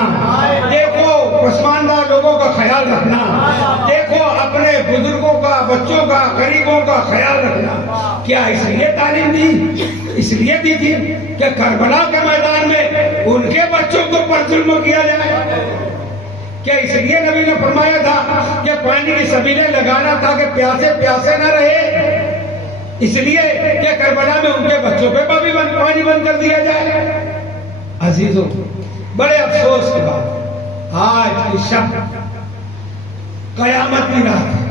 دیکھو پسماندہ لوگوں کا خیال رکھنا، دیکھو اپنے بزرگوں کا، بچوں کا، غریبوں کا خیال رکھنا. کیا اس لیے تعلیم دی؟ اس لیے دی تھی کہ کربلا کے میدان میں ان کے بچوں کو پر ظلم کیا جائے. کیا اس لیے نبی نے فرمایا تھا کہ پانی کی سبیلیں لگانا تاکہ پیاسے پیاسے نہ رہے؟ اس لیے کہ کربلا میں ان کے بچوں پہ بھی پانی بند کر دیا جائے. عزیزوں، بڑے افسوس کے بعد آج کی شب قیامت کی رات ہے.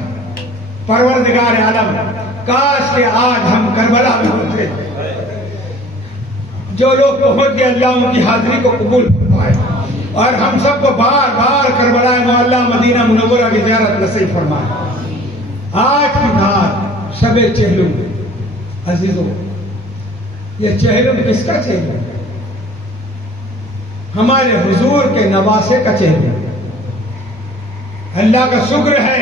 پروردگار عالم کاش کہ آج ہم کربلا میں ہوتے. جو لوگ پہنچ گئے اللہ ان کی حاضری کو قبول فرمائے اور ہم سب کو بار بار کربلا معلیٰ مدینہ منورہ کی زیارت نصیب فرمائے. آج کی رات شب چہلم. عزیزوں، یہ چہلم کس کا چہلم؟ ہمارے حضور کے نواسے کا چہلم. اللہ کا شکر ہے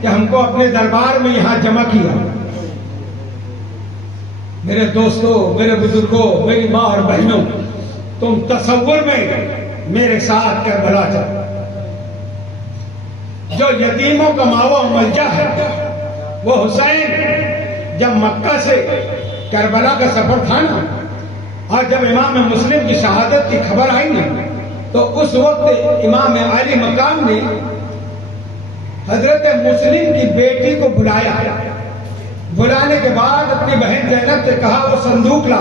کہ ہم کو اپنے دربار میں یہاں جمع کیا. میرے دوستوں، میرے بزرگوں، میری ماں اور بہنوں، تم تصور میں میرے ساتھ کربلا چلو. جو یتیموں کا ماوا ملجا ہے وہ حسین جب مکہ سے کربلا کا سفر تھا نا، اور جب امام مسلم کی شہادت کی خبر آئی نا، تو اس وقت امام علی مقام نے حضرت مسلم کی بیٹی کو بلایا. بلانے کے بعد اپنی بہن زینب سے کہا وہ صندوق لا.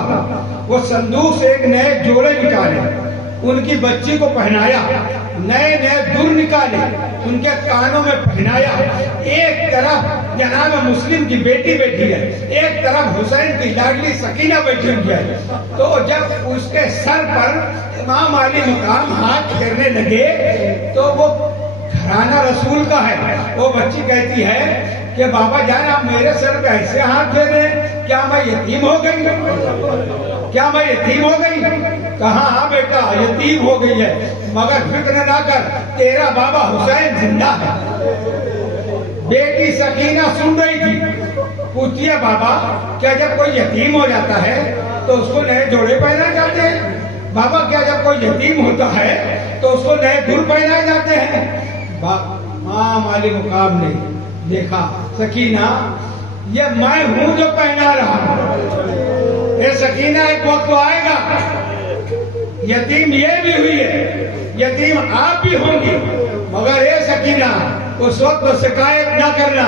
وہ صندوق سے ایک نئے جوڑے نکالے، ان کی بچی کو پہنایا، نئے نئے در نکالے، ان کے کانوں میں پہنایا. ایک طرف جناب مسلم کی بیٹی بیٹھی ہے، ایک طرف حسین کی لاڈلی سکینہ بیٹھی ہوئی ہے. تو جب اس کے سر پر امام علی مقام ہاتھ پھیرنے لگے تو وہ گھرانہ رسول کا ہے. وہ بچی کہتی ہے کہ بابا جان آپ میرے سر پہ ایسے ہاتھ پھیر رہے ہیں، کیا میں یتیم ہو گئی؟ کیا میں یتیم ہو گئی؟ کہا ہاں بیٹا یتیم ہو گئی ہے، مگر فکر نہ کر، تیرا بابا حسین زندہ ہے. بیٹی سکینہ سن رہی تھی. پوچھتی ہے بابا کیا جب کوئی یتیم ہو جاتا ہے تو اس کو نئے جوڑے پہنائے جاتے ہیں؟ بابا کیا جب کوئی یتیم ہوتا ہے تو اس کو نئے در پہنائے جاتے ہیں؟ امام علی مقام نے دیکھا سکینہ یہ میں ہوں جو پہنا رہا ہوں. اے سکینہ ایک وقت آئے گا یتیم یہ بھی ہوئی ہے، یتیم آپ بھی ہوں گی، مگر اے سکینہ اس وقت شکایت نہ کرنا